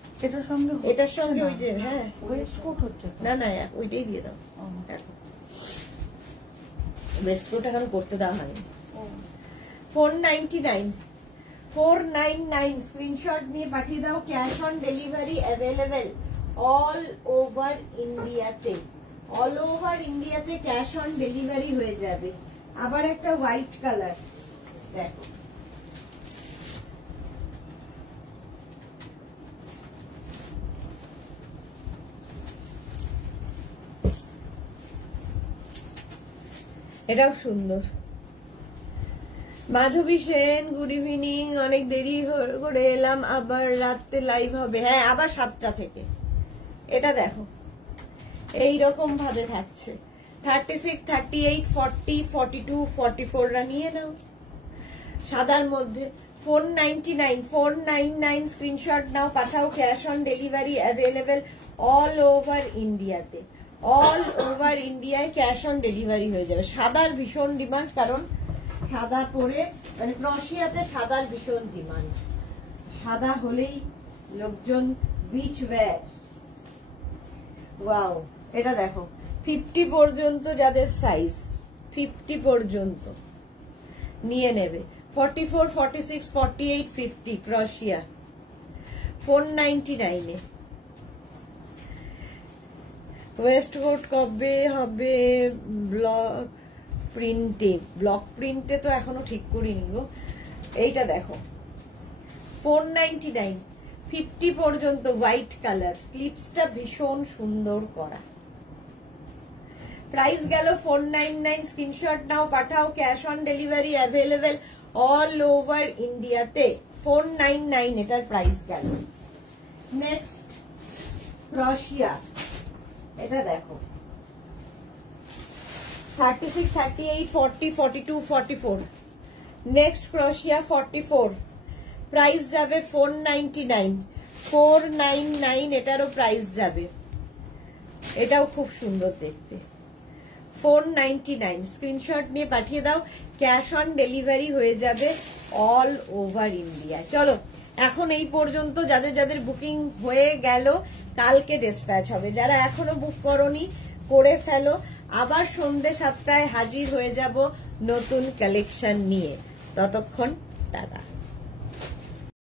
এটার সঙ্গে ওই যে, হ্যাঁ ওয়েস্টকোট হচ্ছে না, না ওইটাই দিয়ে দাও। ওয়েস্টকোট এখন করতে দেওয়া হয়নি। 499, 499, স্ক্রিনশট নিয়ে পাঠিয়ে দাও, cash on delivery available all over ইন্ডিয়াতে। অল ওভার ইন্ডিয়াতে ক্যাশ অন ডেলিভারি হয়ে যাবে। আবার একটা হোয়াইট কালার দেখো, এটাও সুন্দর। মাধবী সেন, গুড ইভিনিং। অনেক দেরি করে এলাম, আবার রাতে লাইভ হবে। হ্যাঁ, আবার 7টা থেকে। এটা দেখো এইরকম ভাবে থাকছে। 36, 38, 40, 42, 44 রা নিয়ে নাও সাদার মধ্যে। 499, 499, স্ক্রিনশট নাও, পাঠাও, cash on delivery available all over ইন্ডিয়াতে। অল ওভার ইন্ডিয়ায় ক্যাশ অন ডেলিভারি হয়ে যাবে। সাদার ভীষণ ডিমান্ড, কারণ সাদা পরে, মানে ক্রশিয়াতে সাদার ভীষণ ডিমান্ড। সাদা হলেই লোকজন বিচ ওয়্যার। ওয়াও, এটা দেখো 50 পর্যন্ত যাদের সাইজ, 50 পর্যন্ত নিয়ে নেবে। 44, 46, 48, 50 ক্রশিয়া 499 এ। ওয়েস্টকোট কবে হবে? ব্লক প্রিন্টে তো এখনো ঠিক করিনি গো। এইটা দেখো 499, 50 পর্যন্ত, হোয়াইট কালার, স্লিপসটা ভীষণ সুন্দর করা। প্রাইস গেল 499। স্ক্রিনশট নাও, পাঠাও, cash on delivery available all over ইন্ডিয়াতে। 499 এটার প্রাইস গেল। নেক্সট ক্রোশিয়া, এটা দেখো 36, 38, 40, 42, 44। নেক্সট ক্রোশিয়া 44, প্রাইস যাবে 499। 499 এটারও প্রাইস যাবে। এটাও খুব সুন্দর দেখতে। 499 স্ক্রিনশট নিয়ে পাঠিয়ে দাও, ক্যাশ অন ডেলিভারি হয়ে যাবে অল ওভার ইন্ডিয়া। চলো এখন এই পর্যন্ত। যাদের যাদের বুকিং হয়ে গেল কালকে ডিসপ্যাচ হবে। যারা এখনো বুক করনি করে ফেলো। আবার সন্ধ্যে 7টায় হাজির হয়ে যাব নতুন কালেকশন নিয়ে। ততক্ষণ টাটা।